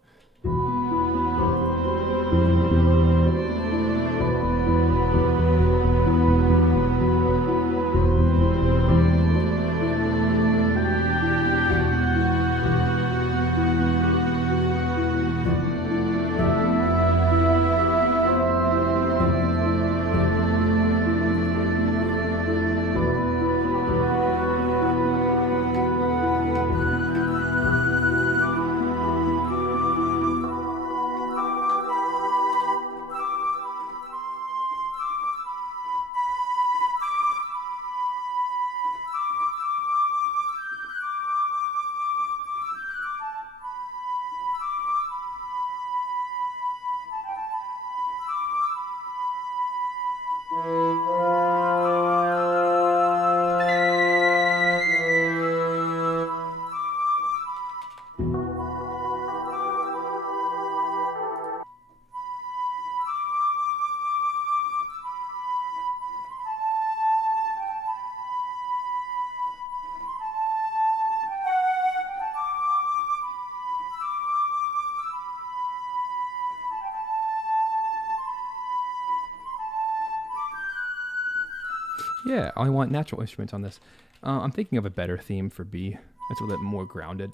Yeah, I want natural instruments on this. I'm thinking of a better theme for B. That's a little bit more grounded.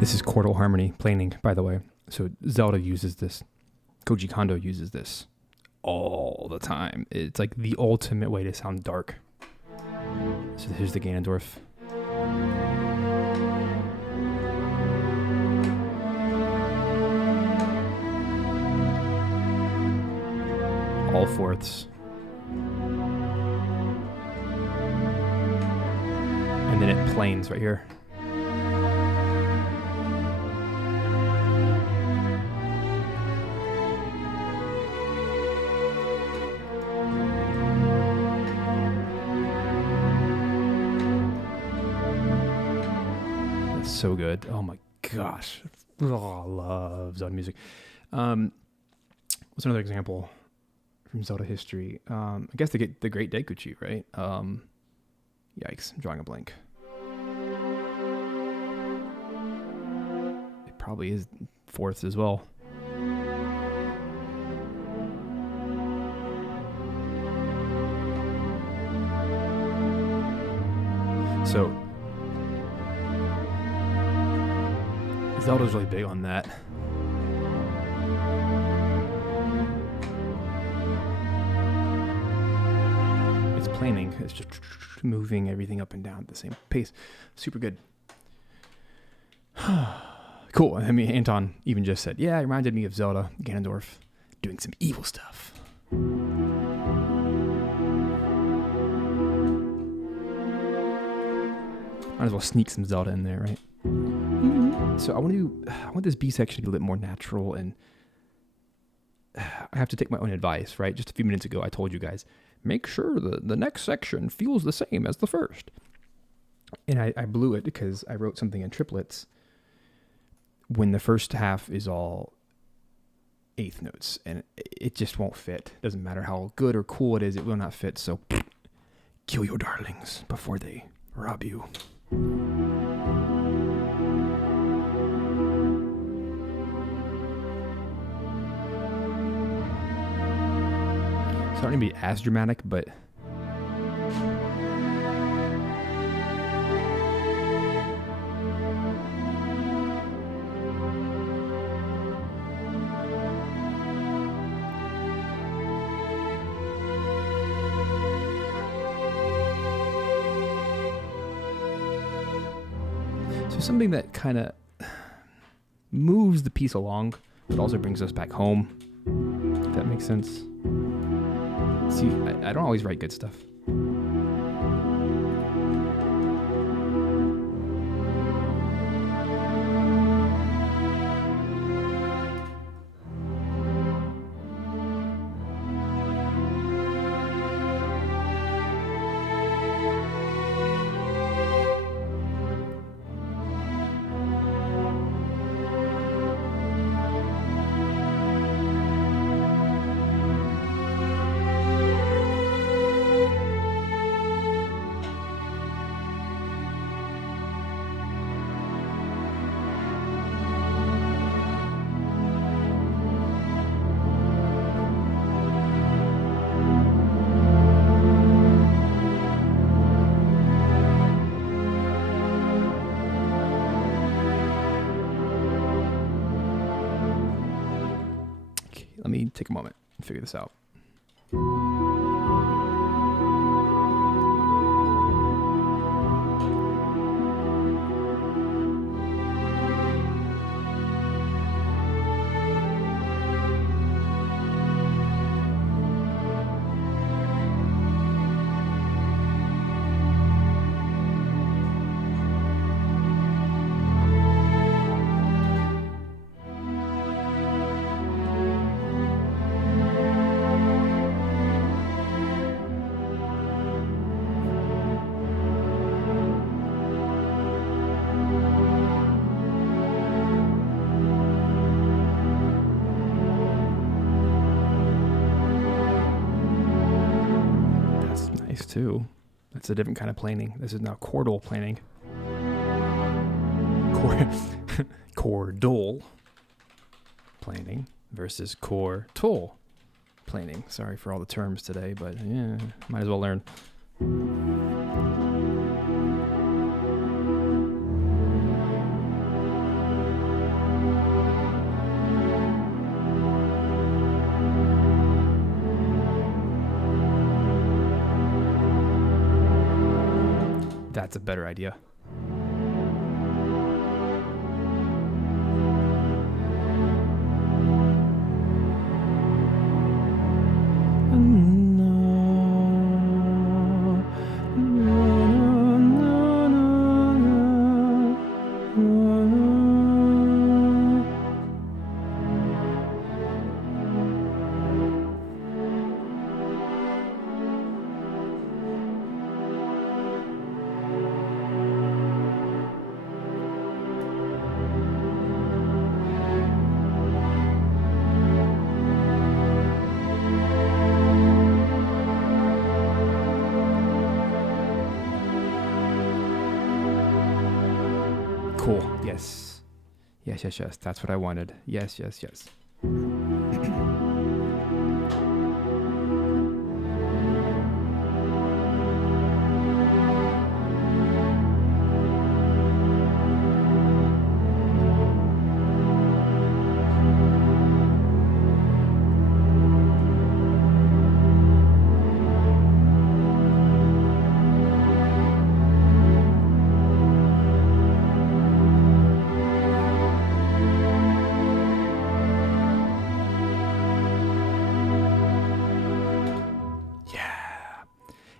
This is chordal harmony planing, by the way. So Zelda uses this. Koji Kondo uses this all the time. It's like the ultimate way to sound dark. So here's the Ganondorf. All fourths. And then it planes right here. So good. Oh my gosh. Oh, I love Zelda music. What's another example from Zelda history? I guess the Great Deikuchi, right? Yikes, I'm drawing a blank. It probably is fourths as well. So Zelda's really big on that. It's planing. It's just moving everything up and down at the same pace. Super good. Cool. I mean, Anton even just said, yeah, it reminded me of Zelda, Ganondorf, doing some evil stuff. Might as well sneak some Zelda in there, right? So I want this B section to be a little bit more natural, and I have to take my own advice, right? Just a few minutes ago, I told you guys, make sure the next section feels the same as the first. And I blew it because I wrote something in triplets when the first half is all eighth notes, and it just won't fit. Doesn't matter how good or cool it is, it will not fit. So Kill your darlings before they rob you. It's not going to be as dramatic, but so something that kind of moves the piece along, but also brings us back home. If that makes sense. See, I don't always write good stuff. Let me take a moment and figure this out. Too. That's a different kind of planing. This is now chordal planing. Chordal planing versus chordal planing. Sorry for all the terms today, but yeah, might as well learn. That's a better idea. Cool. Yes. Yes, yes, yes. That's what I wanted. Yes, yes, yes.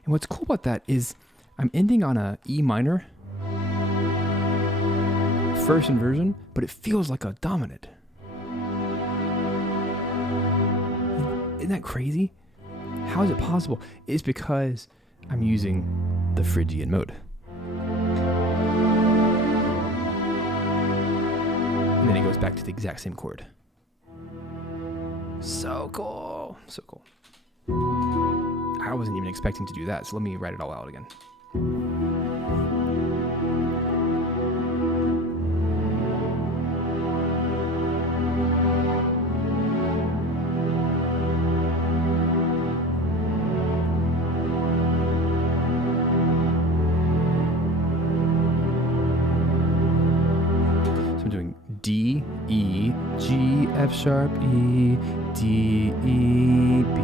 And what's cool about that is I'm ending on a E minor first inversion, but it feels like a dominant. Isn't that crazy? How is it possible? It's because I'm using the Phrygian mode. And then it goes back to the exact same chord. So cool. So cool. I I wasn't even expecting to do that, so let me write it all out again. D, E, G, F sharp, E, D, E, B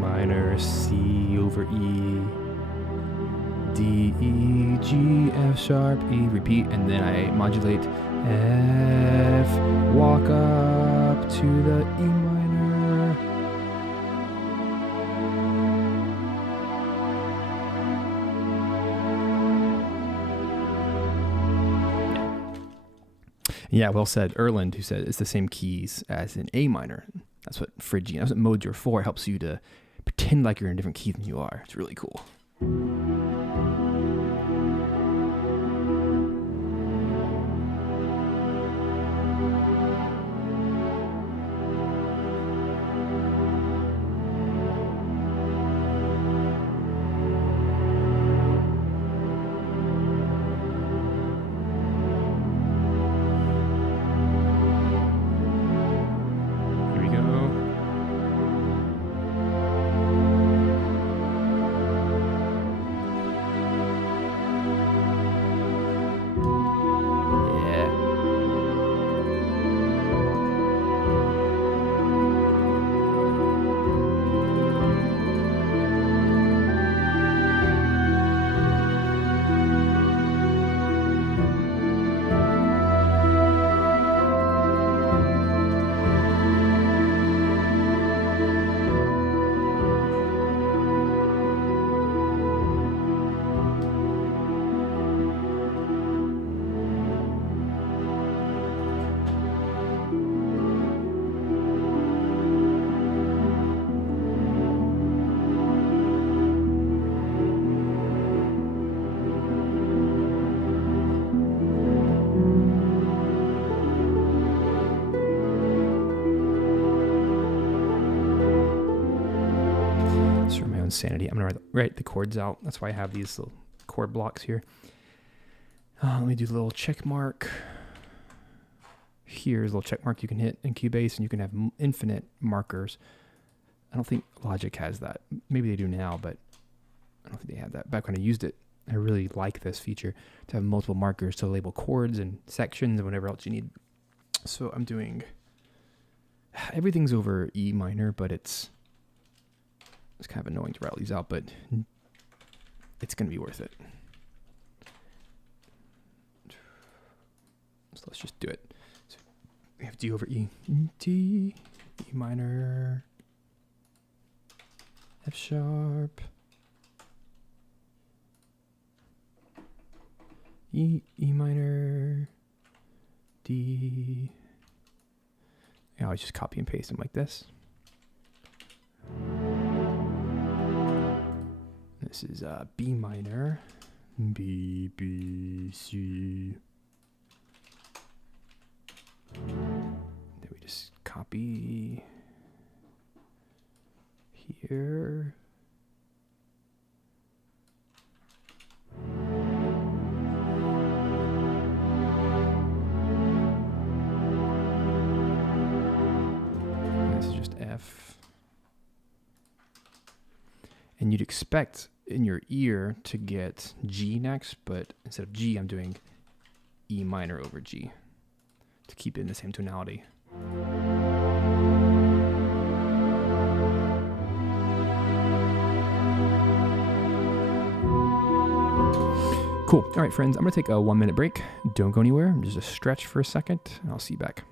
minor, C over E, D, E, G, F sharp, E, repeat, and then I modulate F, walk up to the E minor. Yeah, well said. Erland, who said it's the same keys as in A minor. That's what Phrygian, that's what modes are for. It helps you to pretend like you're in a different key than you are. It's really cool. Sanity. I'm going to write the chords out. That's why I have these little chord blocks here. Let me do the little check mark. Here's a little check mark you can hit in Cubase, and you can have infinite markers. I don't think Logic has that. Maybe they do now, but I don't think they had that. Back when I used it, I really like this feature to have multiple markers to label chords and sections and whatever else you need. So I'm doing... Everything's over E minor, but it's kind of annoying to write these out, but it's going to be worth it. So let's just do it. So we have D over E, D, E minor, F sharp, E minor, D. I always just copy and paste them like this. This is B minor, B, B, C. Then we just copy here. This is just F. And you'd expect in your ear to get G next, but instead of G, I'm doing E minor over G to keep it in the same tonality. Cool. All right, friends, I'm going to take a 1-minute break. Don't go anywhere. I'm just a stretch for a second, and I'll see you back.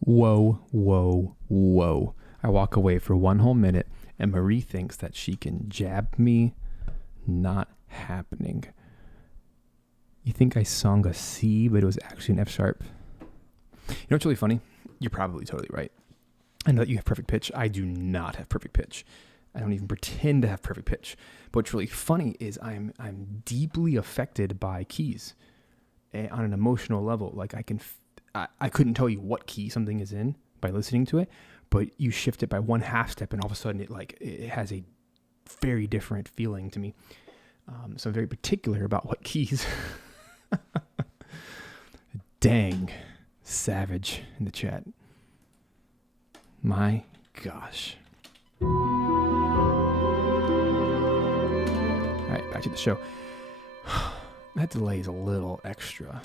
Whoa, whoa, whoa. I walk away for 1 whole minute, and Marie thinks that she can jab me. Not happening. You think I sung a C, but it was actually an F sharp. You know what's really funny? You're probably totally right. I know that you have perfect pitch. I do not have perfect pitch. I don't even pretend to have perfect pitch. But what's really funny is I'm deeply affected by keys on an emotional level. Like I couldn't tell you what key something is in by listening to it, but you shift it by 1/2 step, and all of a sudden it has a very different feeling to me. So I'm very particular about what keys. Dang, savage in the chat. My gosh. All right, back to the show. That delay is a little extra.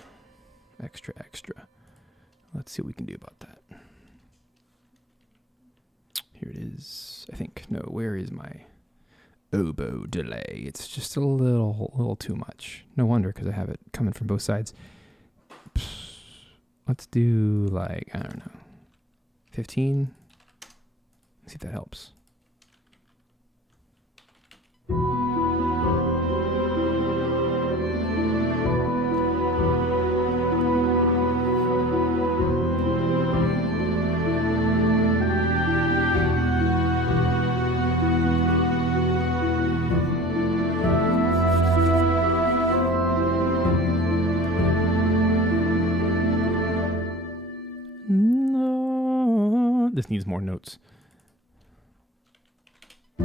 Let's see what we can do about that. Here it is. I think. No, where is my oboe delay? It's just a little too much. No wonder, because I have it coming from both sides. Let's do like, I don't know, 15. Let's see if that helps. This needs more notes. I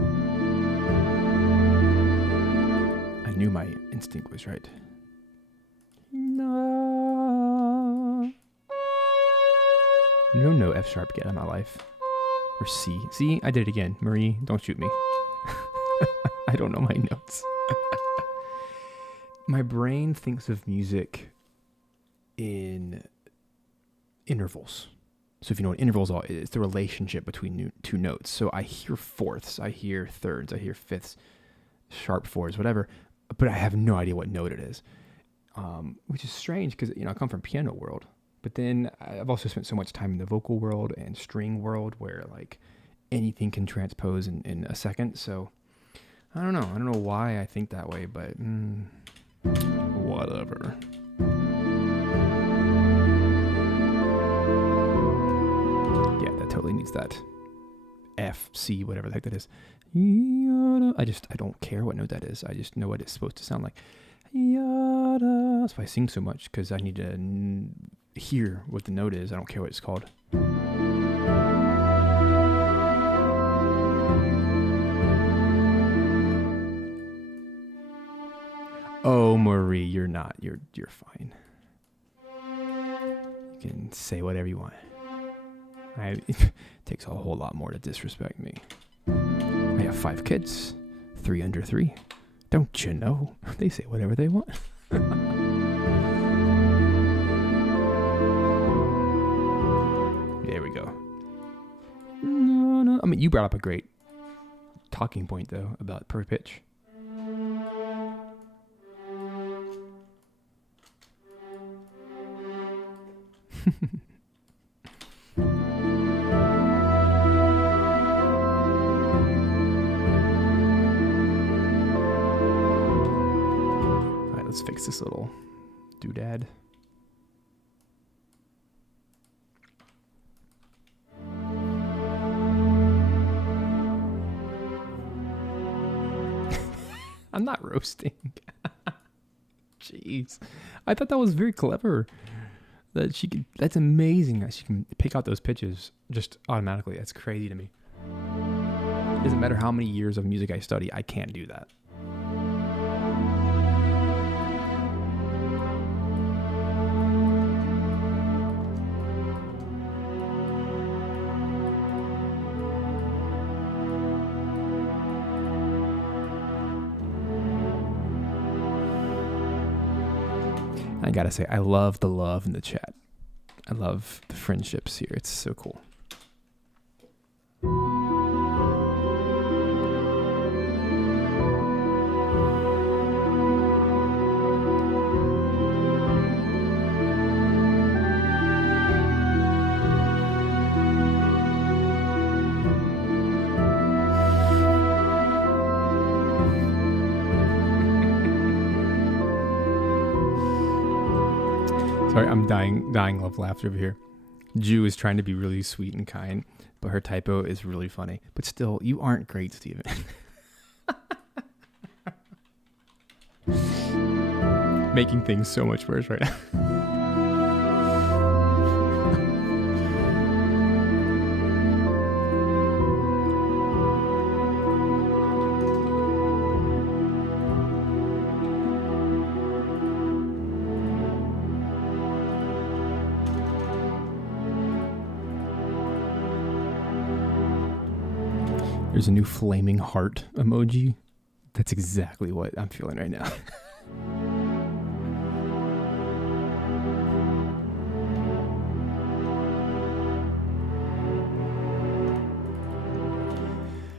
knew my instinct was right. No F sharp yet in my life. Or C. See, I did it again. Marie, don't shoot me. I don't know my notes. My brain thinks of music in intervals. So if you know what intervals are, it's the relationship between two notes. So I hear fourths, I hear thirds, I hear fifths, sharp fours, whatever, but I have no idea what note it is, which is strange because, I come from piano world, but then I've also spent so much time in the vocal world and string world where like anything can transpose in a second. So I don't know why I think that way, but whatever. Totally needs that F, C, whatever the heck that is. I don't care what note that is. I just know what it's supposed to sound like. That's why I sing so much, because I need to hear what the note is. I don't care what it's called. Oh, Marie, you're not. You're fine. You can say whatever you want. It takes a whole lot more to disrespect me. I have 5 kids, 3 under 3. Don't you know? They say whatever they want. There we go. No. I mean, you brought up a great talking point, though, about perfect pitch. Let's fix this little doodad. I'm not roasting. Jeez. I thought that was very clever. That she could, that's amazing that she can pick out those pitches just automatically. That's crazy to me. It doesn't matter how many years of music I study, I can't do that. I gotta say, I love the love in the chat. I love the friendships here. It's so cool. Sorry, I'm dying of laughter over here. Jew is trying to be really sweet and kind, but her typo is really funny. But still, you aren't great, Steven. Making things so much worse right now. There's a new flaming heart emoji. That's exactly what I'm feeling right now.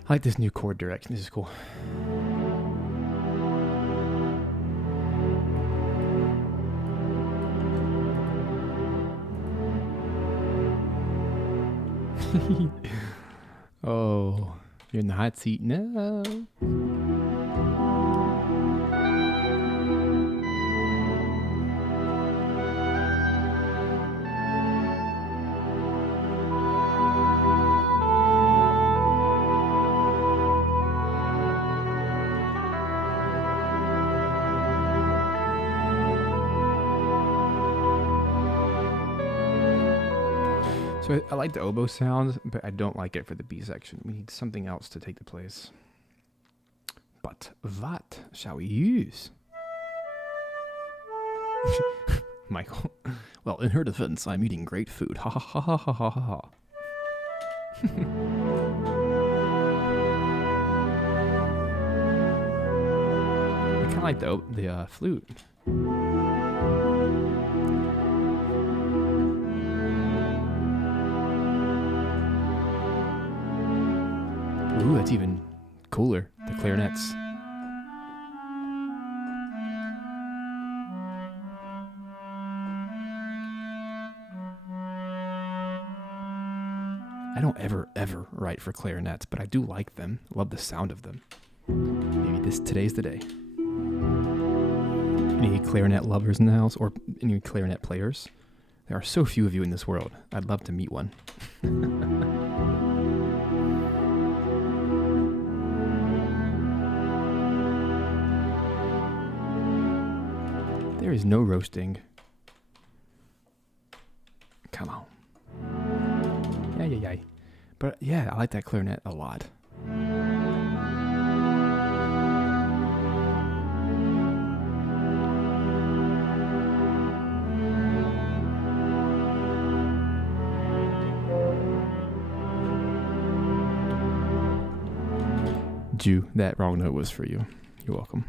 I like this new chord direction. This is cool. Oh, you're in the hot seat now. So I like the oboe sound, but I don't like it for the B section. We need something else to take the place. But what shall we use? Michael. Well, in her defense, I'm eating great food. Ha ha ha ha ha ha ha. I kind of like the flute. Ooh, that's even cooler. The clarinets. I don't ever write for clarinets, but I do like them. Love the sound of them. Maybe today's the day. Any clarinet lovers in the house, or any clarinet players? There are so few of you in this world. I'd love to meet one. There is no roasting. Come on. Yeah. But yeah, I like that clarinet a lot. Jew, that wrong note was for you. You're welcome.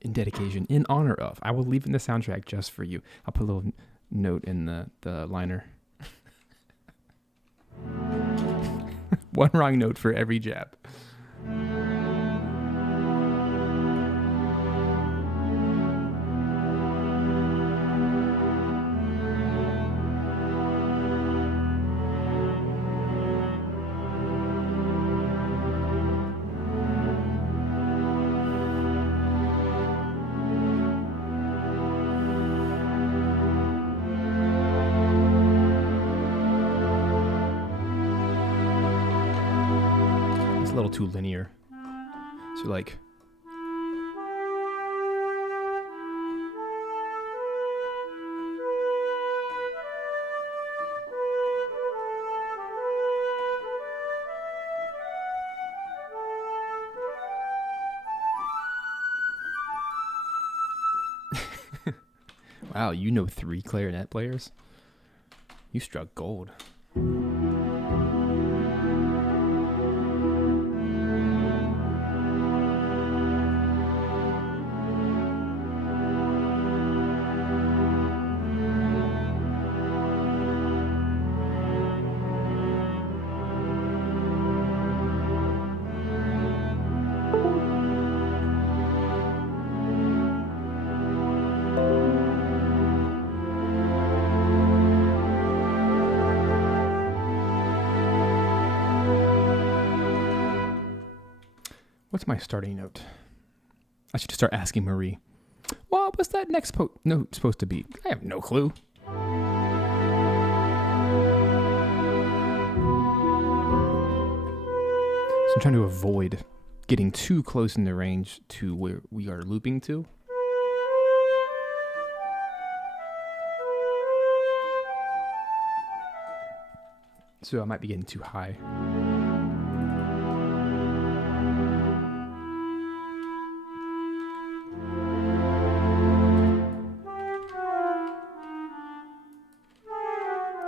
In dedication, in honor of. I will leave in the soundtrack just for you. I'll put a little note in the liner. One wrong note for every jab. A little too linear. So like wow, you know 3 clarinet players? You struck gold. What's my starting note? I should start asking Marie. What was that next note supposed to be? I have no clue. So I'm trying to avoid getting too close in the range to where we are looping to. So I might be getting too high.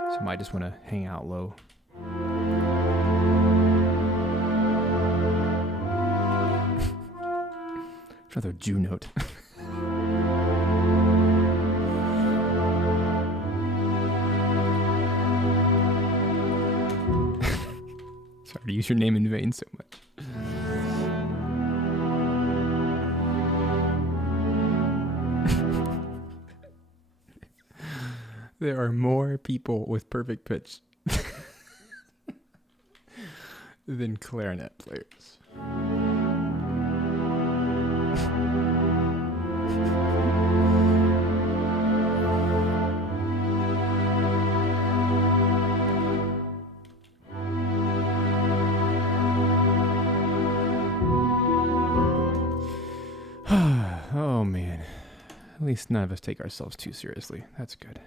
So I might just want to hang out low. Another Jew note. Sorry to use your name in vain so much. There are more people with perfect pitch than clarinet players. Oh man, at least none of us take ourselves too seriously. That's good.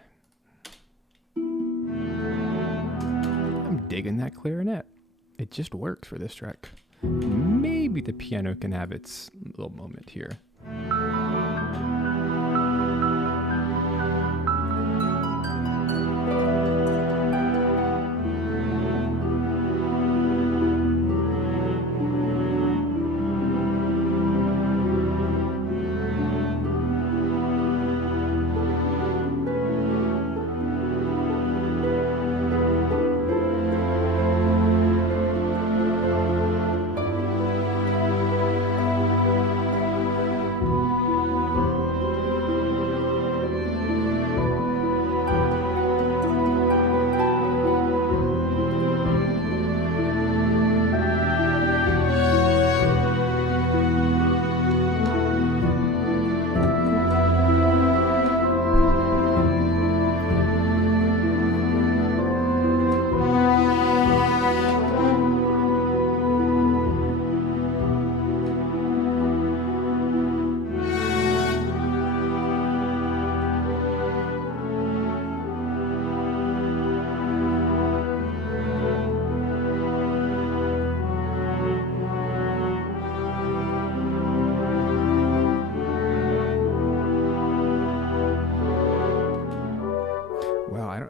I'm digging that clarinet. It just works for this track. Maybe the piano can have its little moment here.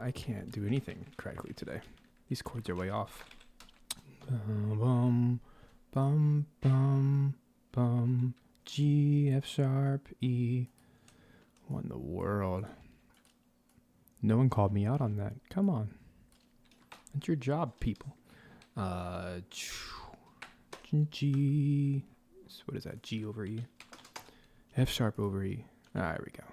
I can't do anything correctly today. These chords are way off. Bum, bum, bum, bum, G, F sharp, E. What in the world? No one called me out on that. Come on. It's your job, people. G. What is that? G over E. F sharp over E. There we go.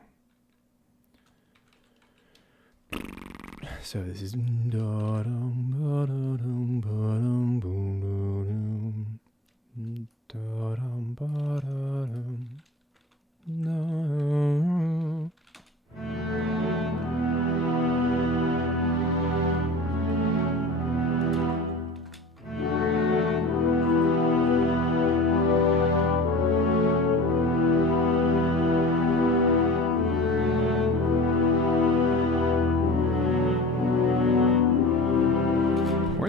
So this is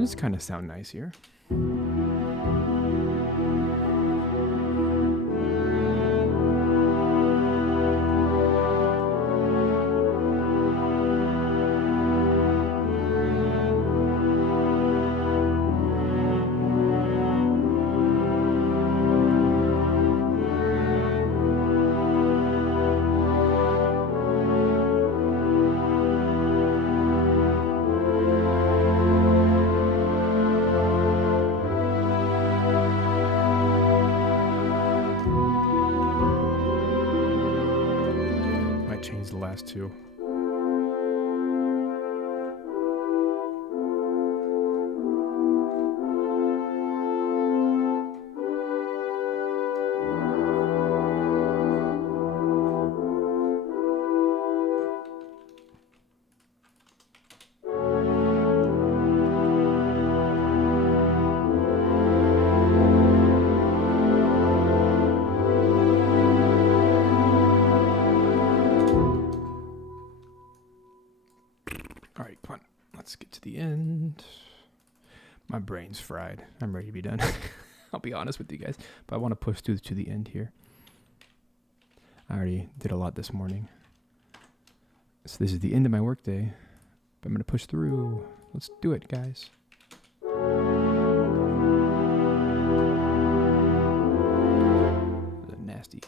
horns kind of sound nice here. Change the last two. Let's get to the end. My brain's fried. I'm ready to be done. I'll be honest with you guys. But I want to push through to the end here. I already did a lot this morning. So this is the end of my workday. But I'm going to push through. Let's do it, guys. There's a nasty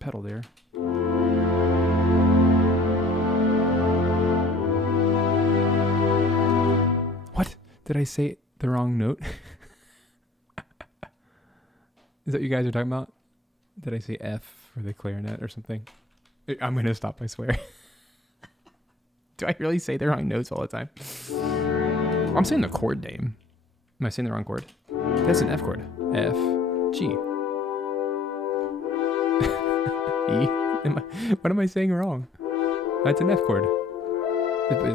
pedal there. What? Did I say the wrong note? Is that what you guys are talking about? Did I say F for the clarinet or something? I'm going to stop, I swear. Do I really say the wrong notes all the time? I'm saying the chord name. Am I saying the wrong chord? That's an F chord. F, G. E. What am I saying wrong? That's an F chord.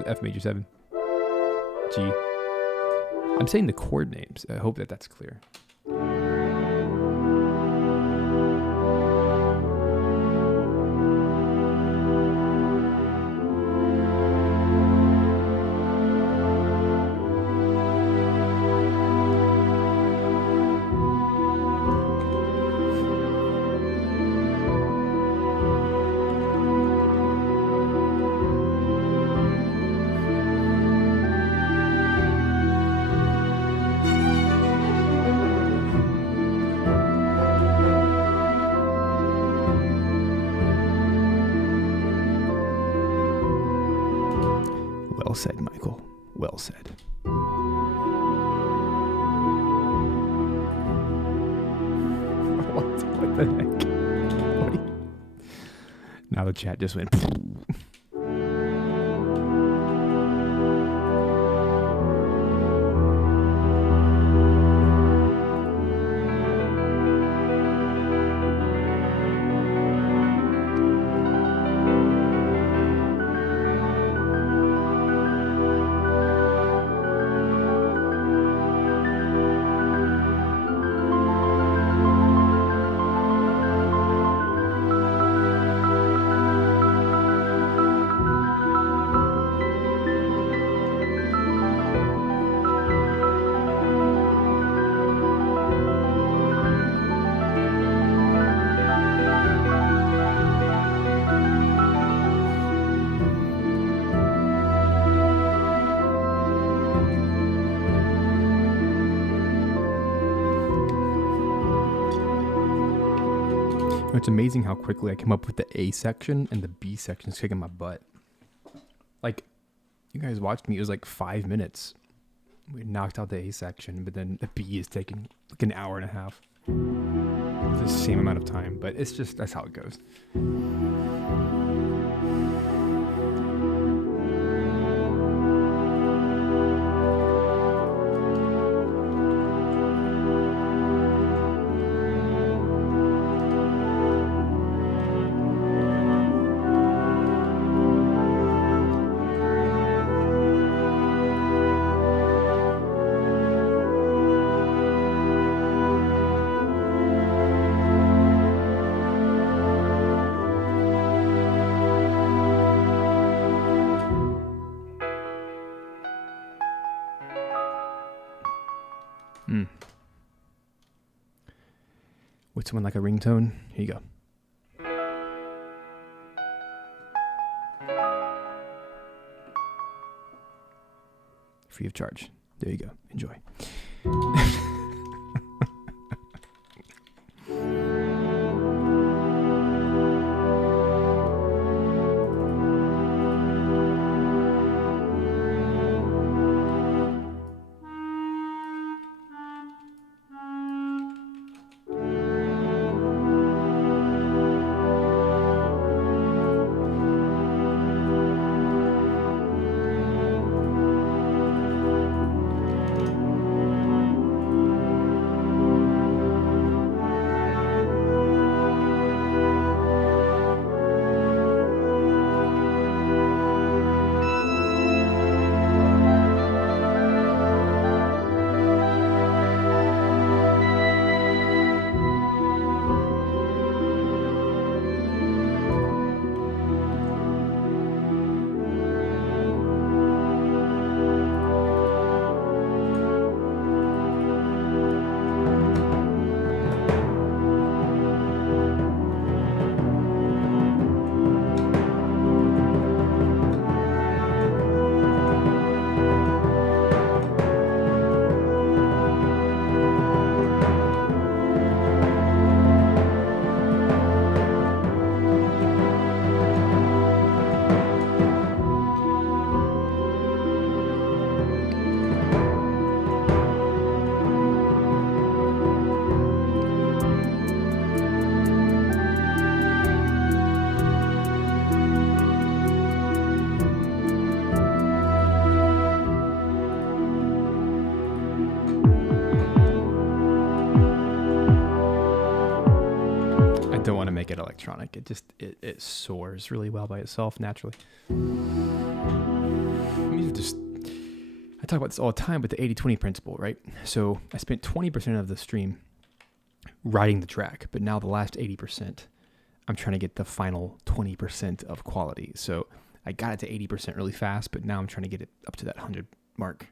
F major 7. G. I'm saying the chord names. I hope that's clear. Well said, Michael. Well said. What the heck? Now the chat just went. It's amazing how quickly I came up with the A section and the B section is kicking my butt. Like, you guys watched me, it was like 5 minutes. We knocked out the A section, but then the B is taking like an hour and a half. It's the same amount of time, but it's just, that's how it goes. Would someone like a ringtone? Here you go. Free of charge. There you go. Enjoy. make it electronic. It soars really well by itself naturally. I talk about this all the time, but the 80-20 principle, right? So I spent 20% of the stream writing the track, but now the last 80%, I'm trying to get the final 20% of quality. So I got it to 80% really fast, but now I'm trying to get it up to that 100 mark.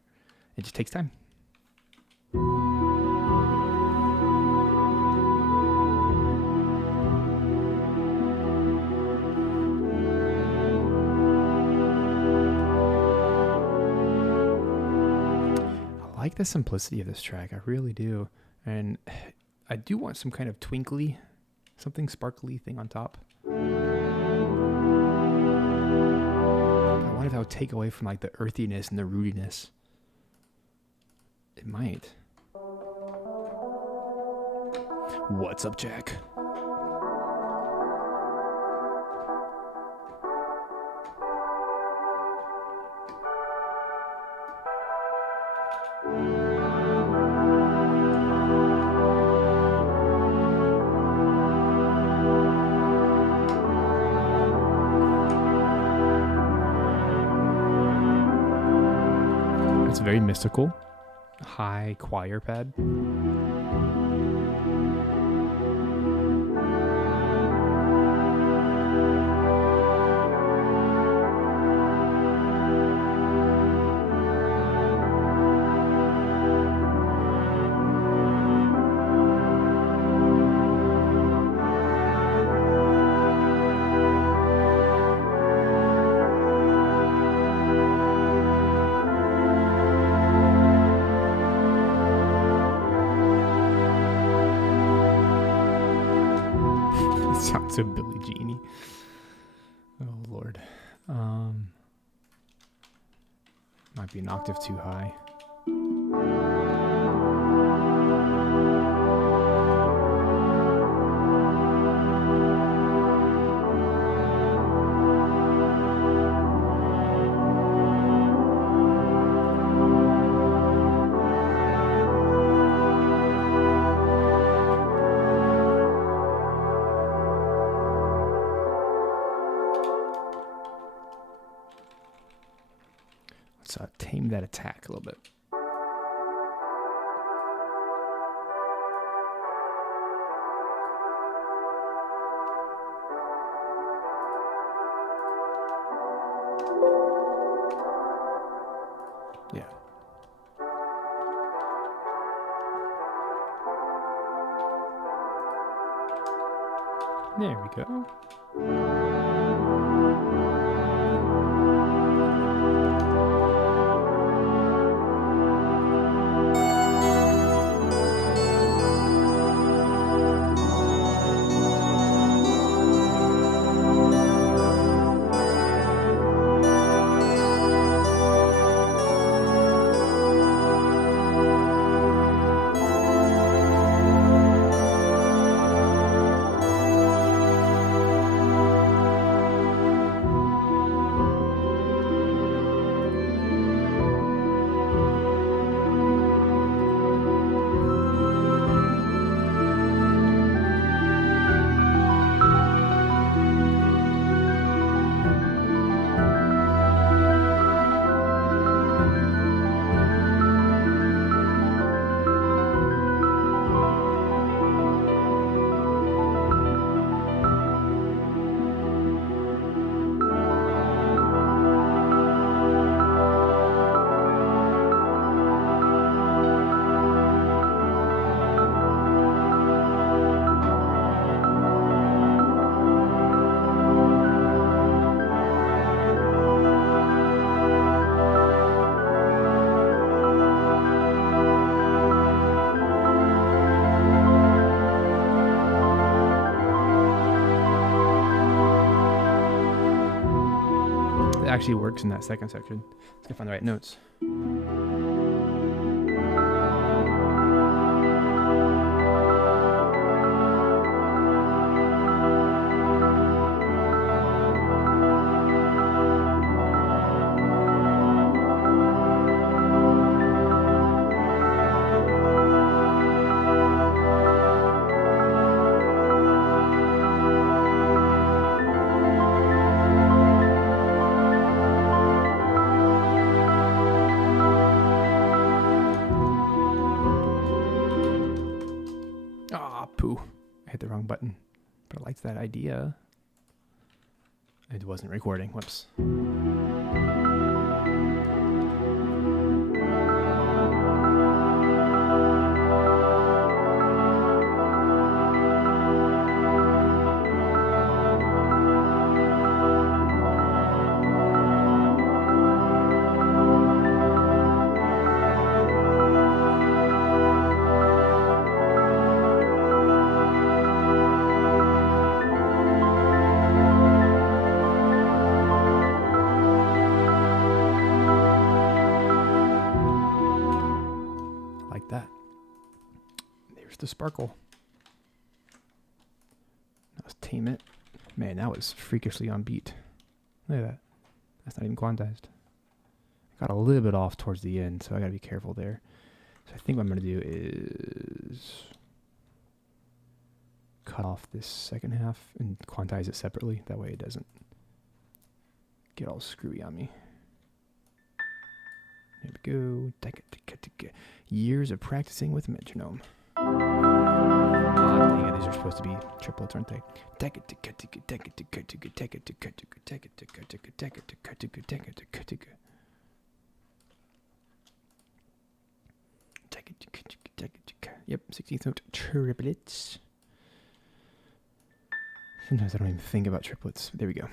It just takes time. I like the simplicity of this track. I really do. And I do want some kind of twinkly, something sparkly thing on top. I wonder if that would take away from like the earthiness and the rootiness. It might. What's up, Jack? It's very mystical. High choir pad. Sounds so Billie Jean-y. Oh Lord. Might be an octave too high. Let's tame that attack a little bit. Yeah. There we go. It actually works in that second section. Let's go find the right notes. button. But I liked that idea. It wasn't recording. Whoops. That. There's the sparkle. Let's tame it. Man, that was freakishly on beat. Look at that. That's not even quantized. I got a little bit off towards the end, so I gotta be careful there. So I think what I'm gonna do is cut off this second half and quantize it separately. That way it doesn't get all screwy on me. There we go. Years of practicing with metronome. God dang it, these are supposed to be triplets, aren't they? Yep, 16th note triplets. Sometimes I don't even think about triplets. There we go.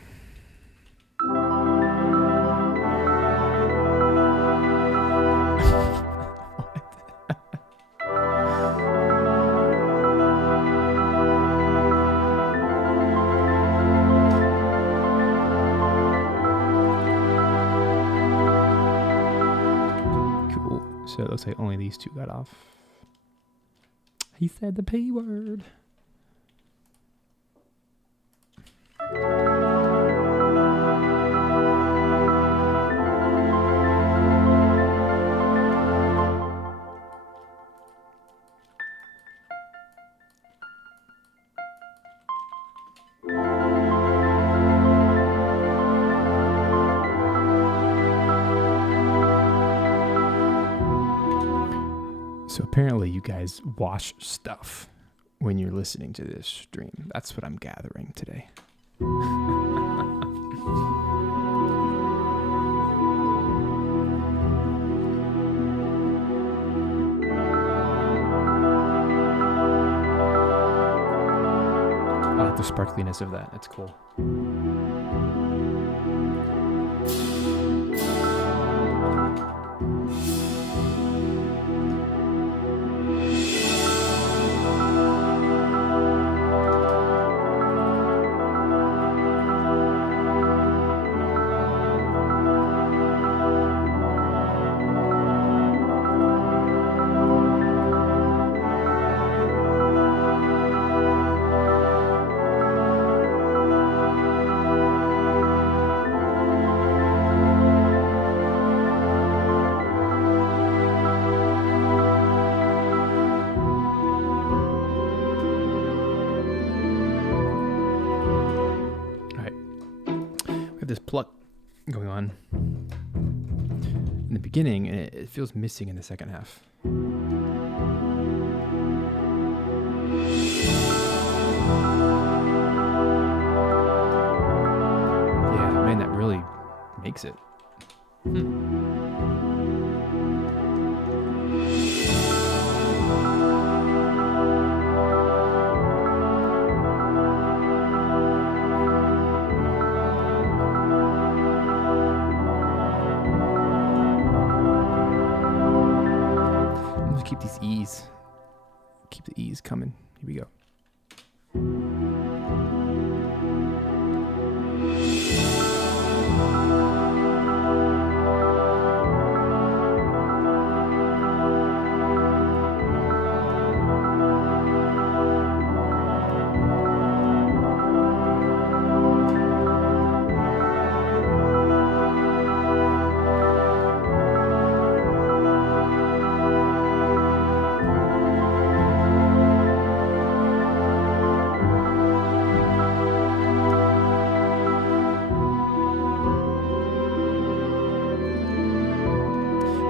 So it looks like only these two got off. He said the P word. So apparently you guys watch stuff when you're listening to this stream. That's what I'm gathering today. I like the sparkliness of that. That's cool. This pluck going on in the beginning, and it feels missing in the second half. Yeah, man, that really makes it. Keep these E's. Keep the E's coming. Here we go.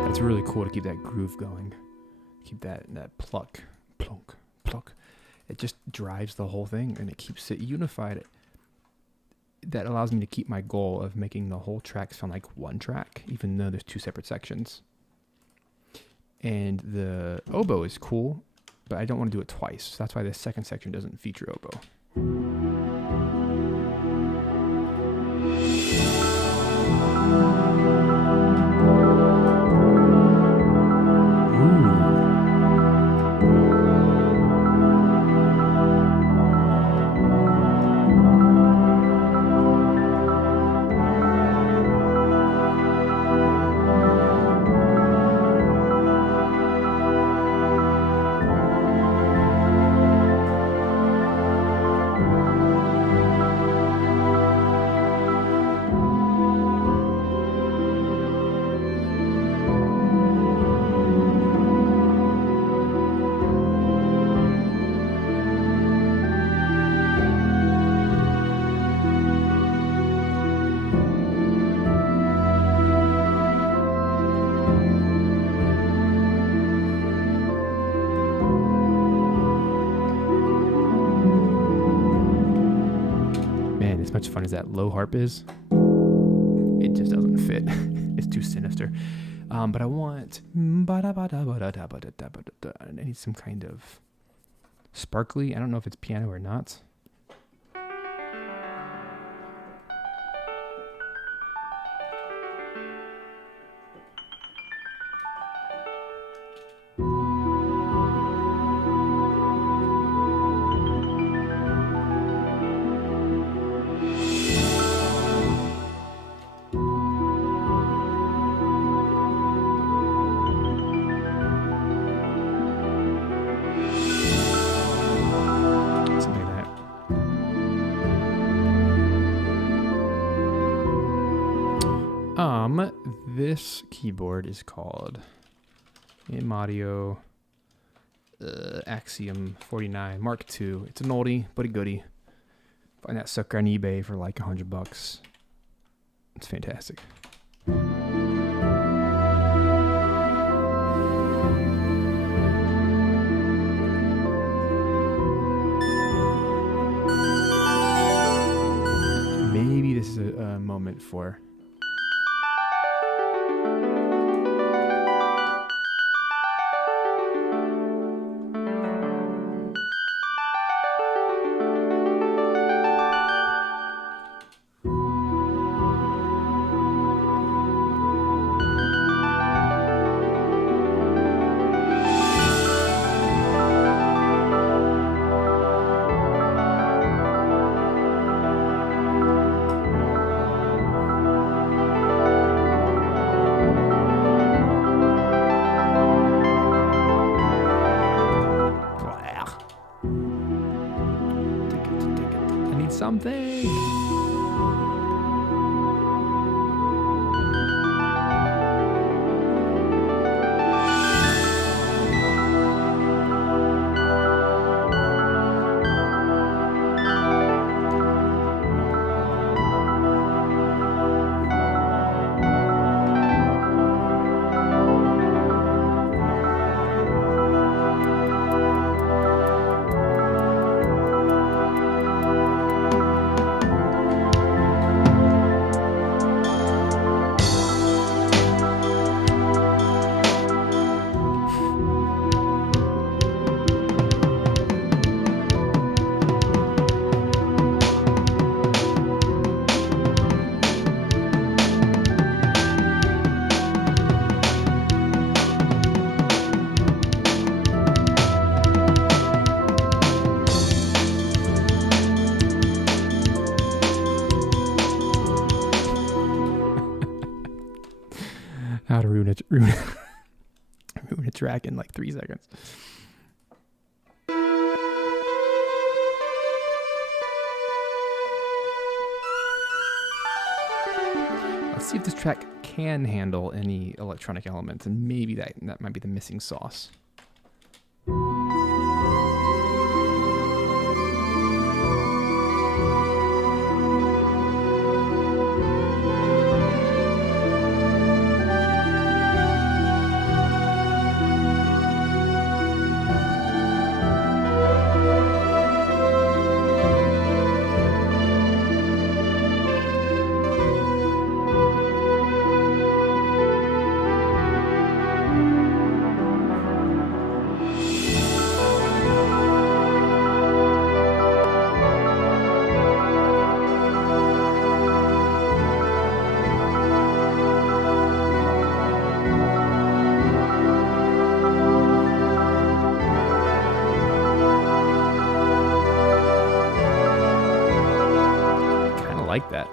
It's really cool to keep that groove going. Keep that pluck, plunk, pluck. it just drives the whole thing and it keeps it unified. That allows me to keep my goal of making the whole track sound like one track, even though there's two separate sections. And the oboe is cool, but I don't want to do it twice. So that's why the second section doesn't feature oboe. Much fun as that low harp is, it just doesn't fit. It's too sinister. But I want, I need some kind of sparkly. I don't know if it's piano or not. This keyboard is called Audio Axiom 49 Mark II. It's an oldie, but a goodie. Find that sucker on eBay for like $100. It's fantastic. Maybe this is a moment for... Something. How to ruin a track in like 3 seconds. Let's see if this track can handle any electronic elements, and maybe that might be the missing sauce. like that.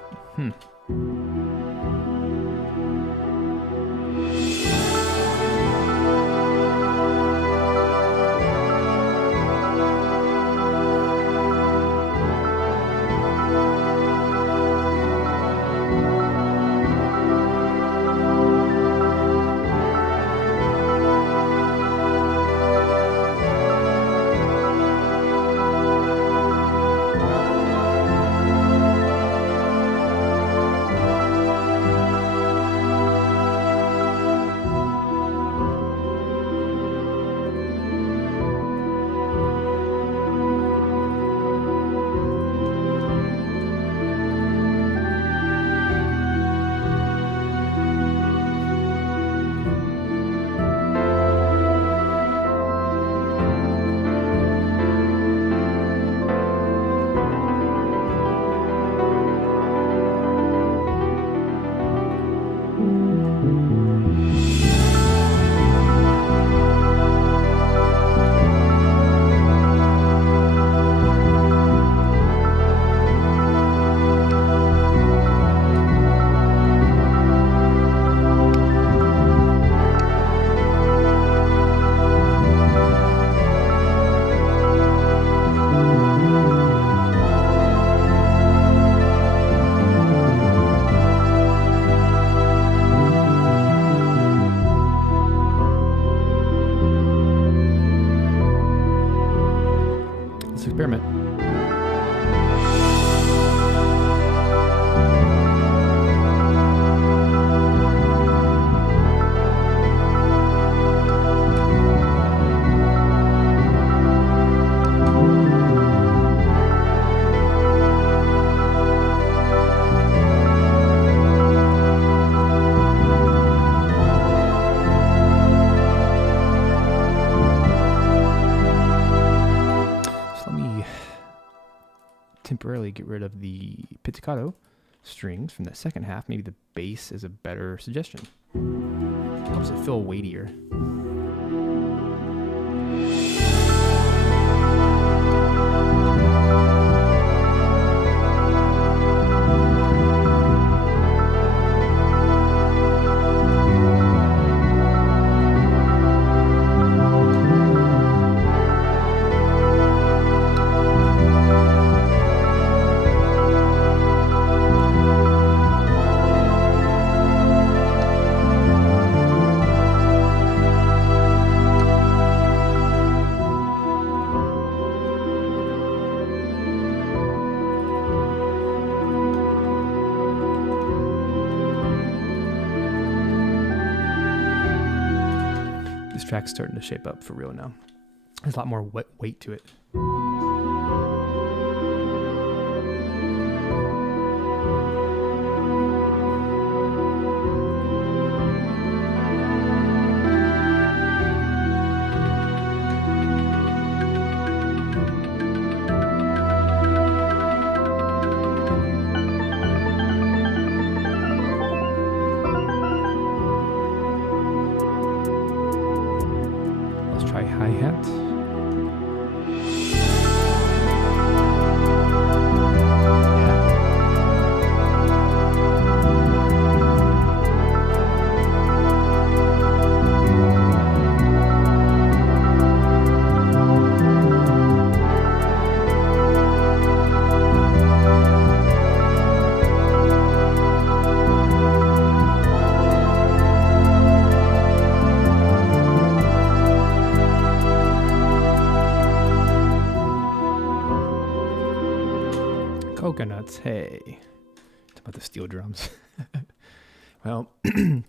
Let's experiment. Temporarily get rid of the pizzicato strings from that second half. Maybe the bass is a better suggestion. Helps it feel weightier. Track's starting to shape up for real now. There's a lot more weight to it. Hi-hat. Coconuts, hey. Talk about the steel drums. Well, I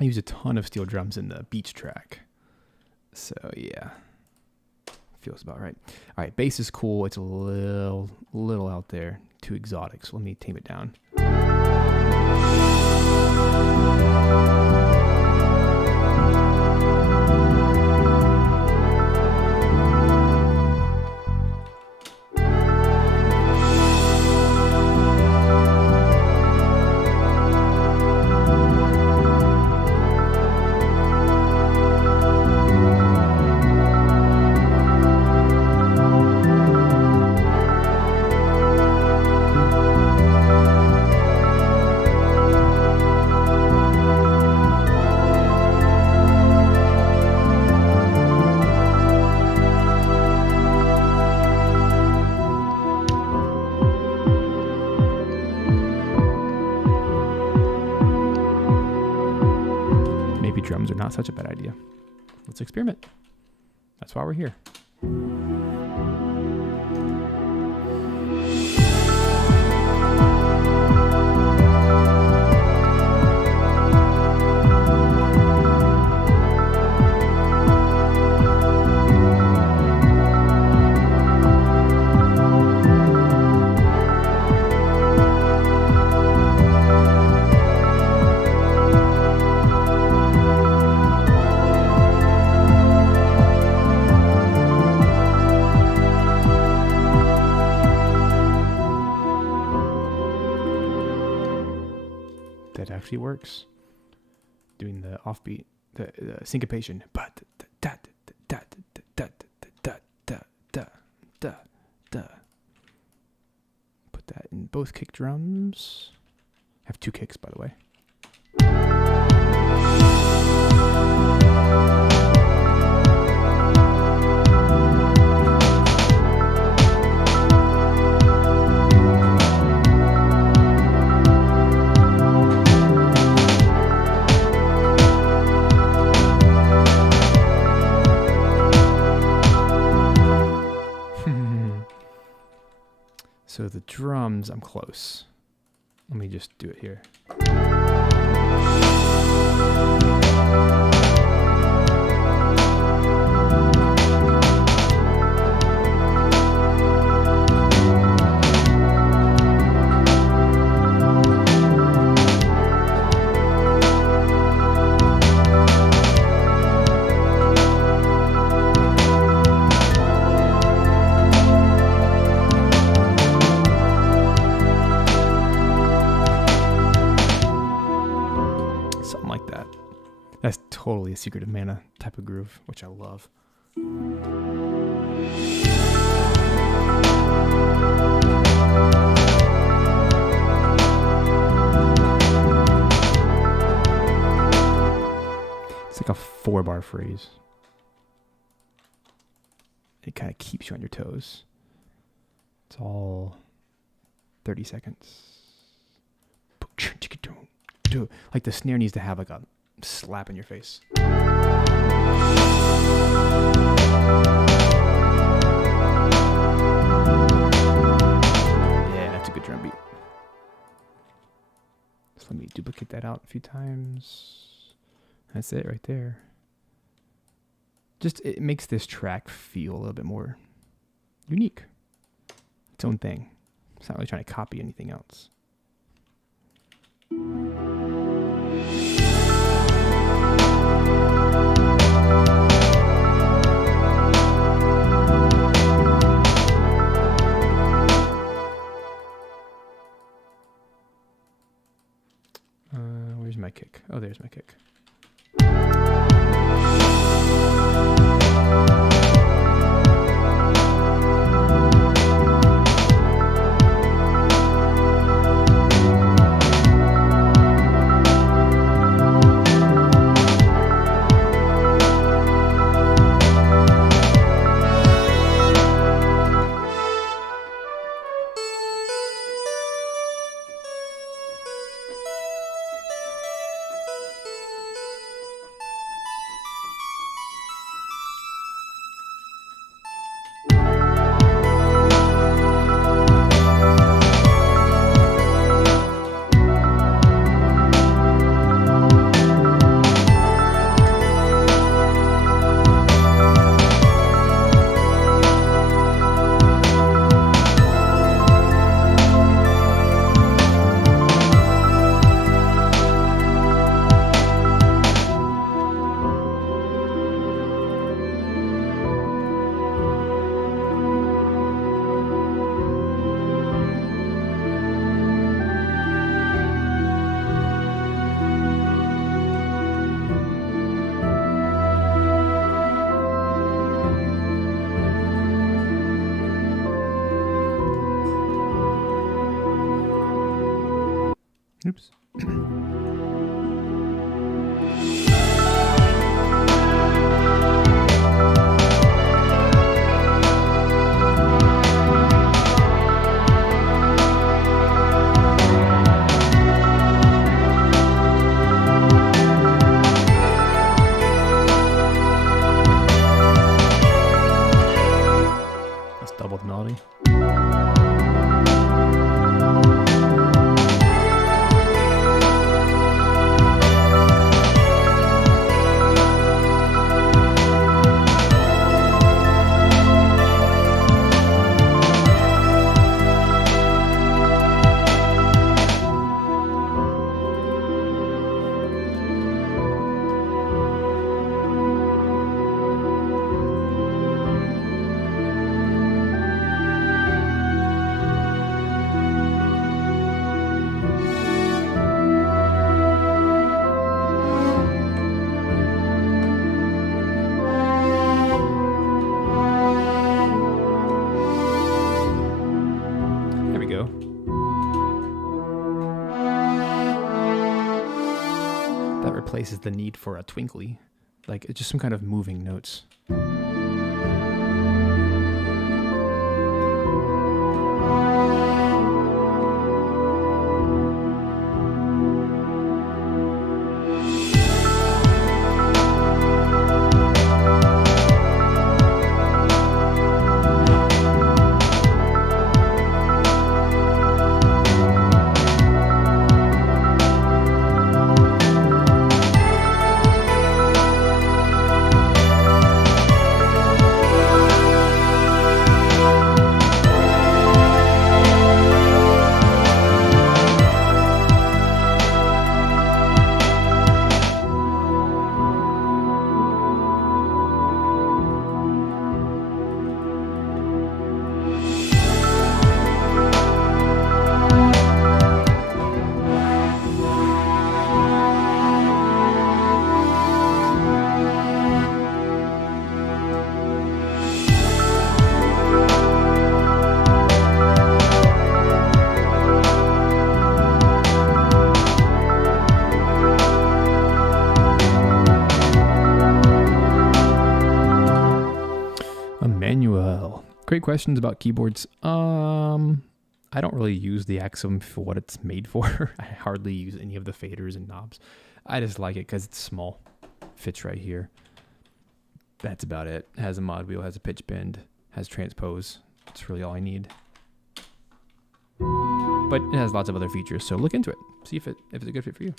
use a ton of steel drums in the beach track. So yeah, feels about right. All right, bass is cool. It's a little out there, too exotic. So let me tame it down. not such a bad idea. Let's experiment. That's why we're here. That actually works. Doing the offbeat, the syncopation. Put that in both kick drums. I have 2 kicks, by the way. So the drums, I'm close. Let me just do it here. Something like that. That's totally a Secret of Mana type of groove, which I love. It's like a 4-bar phrase. It kind of keeps you on your toes. It's all 30 seconds. Like the snare needs to have like a slap in your face. Yeah, that's a good drum beat. So let me duplicate that out a few times. That's it right there. Just, it makes this track feel a little bit more unique. Its own thing. It's not really trying to copy anything else. Where's my kick? Oh, there's my kick. Oops. replaces the need for a twinkly. Like, it's just some kind of moving notes. Emmanuel, great questions about keyboards. I don't really use the Axiom for what it's made for. I hardly use any of the faders and knobs. I just like it because it's small. Fits right here. That's about it. Has a mod wheel, has a pitch bend, has transpose. That's really all I need. But it has lots of other features, so look into it. See if it's a good fit for you.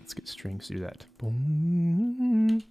Let's get strings to do that. Boom.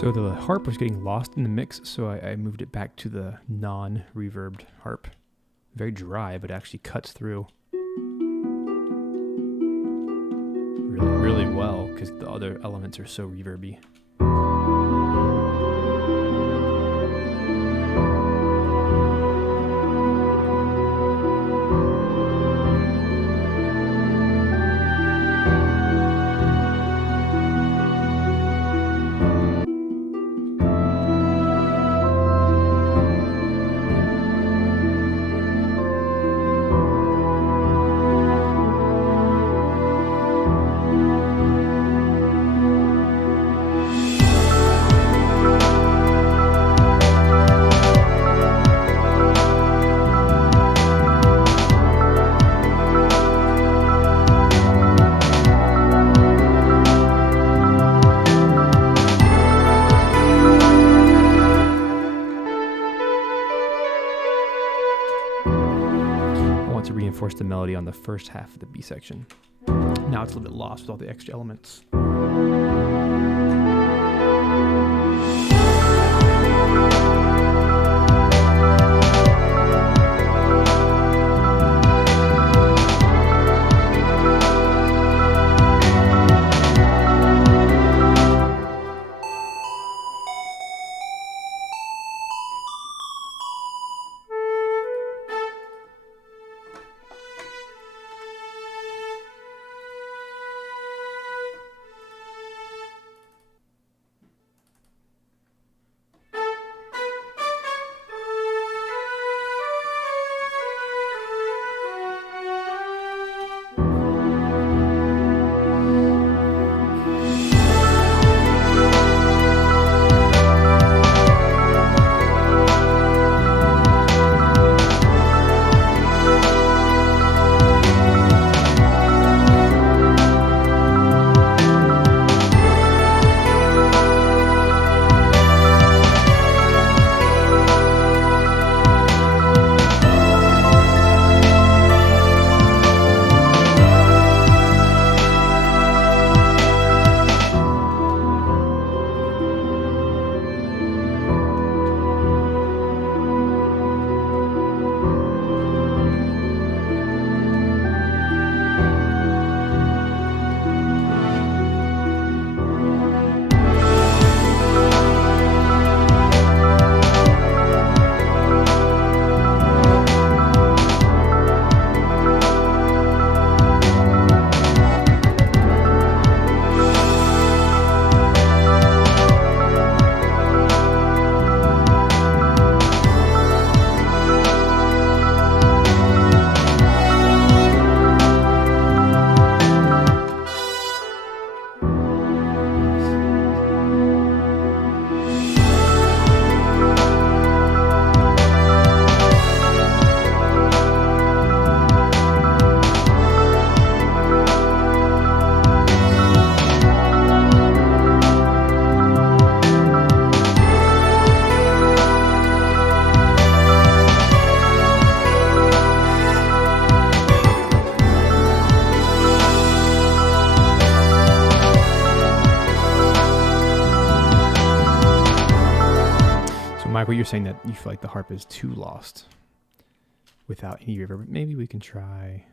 So the harp was getting lost in the mix, so I moved it back to the non-reverbed harp. Very dry, but actually cuts through really well because the other elements are so reverby. To reinforce the melody on the first half of the B section. Now it's a little bit lost with all the extra elements. Michael, you're saying that you feel like the harp is too lost without any reverb. Maybe we can try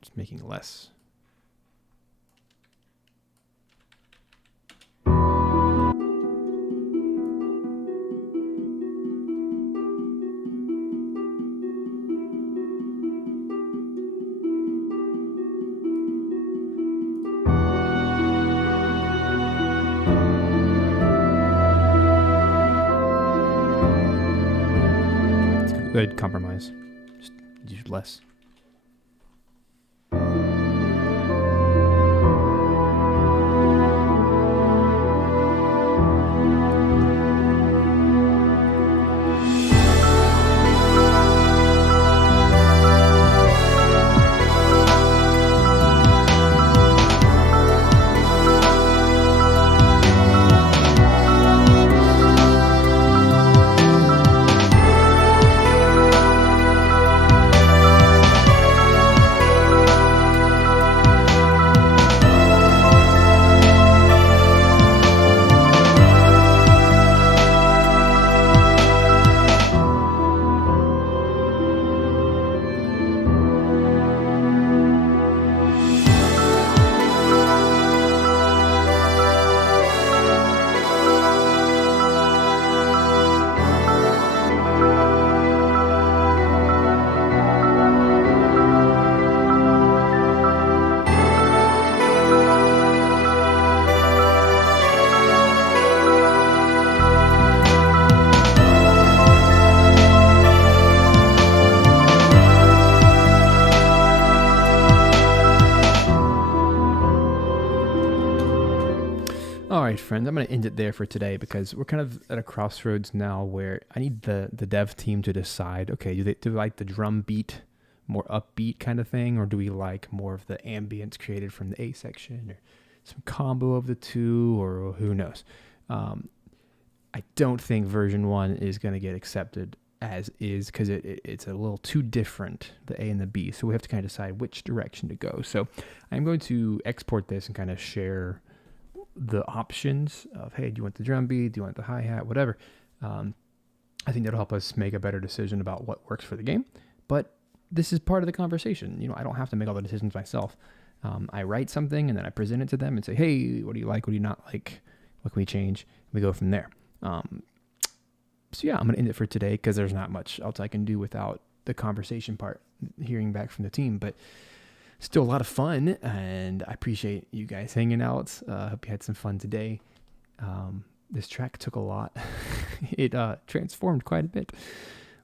just making less. Good compromise. Just use less. right, friends, I'm going to end it there for today because we're kind of at a crossroads now where I need the dev team to decide, okay, do they like the drum beat, more upbeat kind of thing, or do we like more of the ambience created from the A section, or some combo of the two, or who knows? I don't think version 1 is going to get accepted as is because it's a little too different, the A and the B. So we have to kind of decide which direction to go. So I'm going to export this and kind of share the options of, hey, do you want the drum beat? Do you want the hi-hat? Whatever. I think that'll help us make a better decision about what works for the game. But this is part of the conversation. I don't have to make all the decisions myself. I write something and then I present it to them and say, hey, what do you like? What do you not like? What can we change? We go from there. So yeah, I'm going to end it for today because there's not much else I can do without the conversation part, hearing back from the team, but still a lot of fun, and I appreciate you guys hanging out. Hope you had some fun today. This track took a lot. It transformed quite a bit.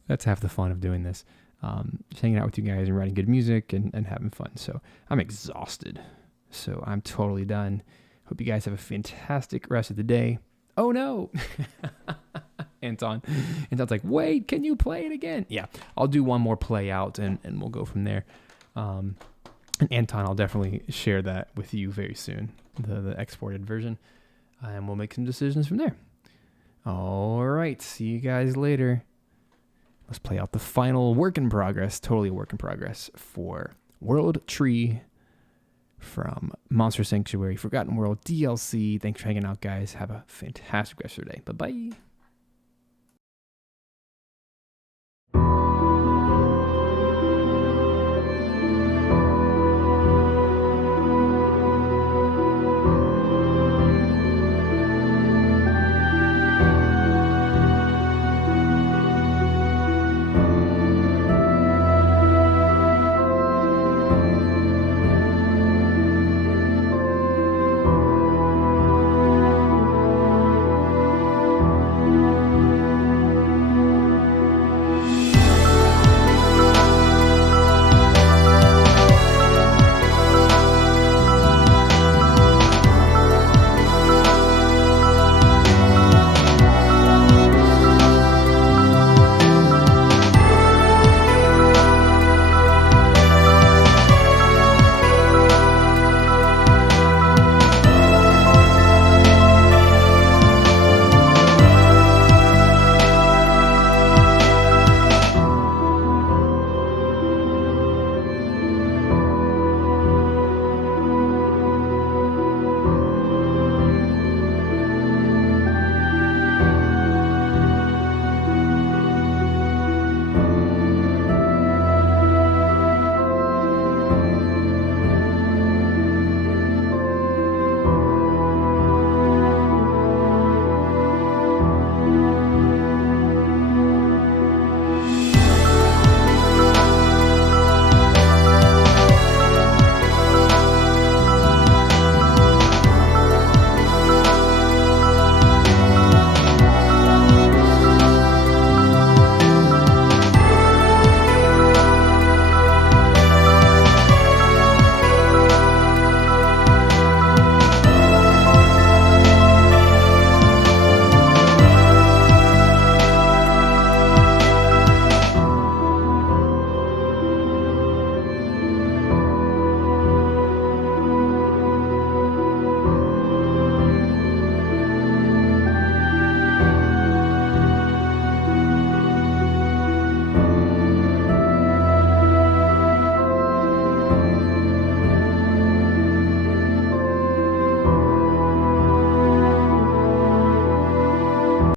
That's half the fun of doing this. Just hanging out with you guys and writing good music and having fun. So I'm exhausted. So I'm totally done. Hope you guys have a fantastic rest of the day. Oh no! Anton's like, wait, can you play it again? Yeah, I'll do one more play out and we'll go from there. And Anton, I'll definitely share that with you very soon, the exported version, and we'll make some decisions from there. All right, see you guys later. Let's play out the final work in progress, totally work in progress, for World Tree from Monster Sanctuary Forgotten World DLC. Thanks for hanging out, guys. Have a fantastic rest of your day. Bye-bye.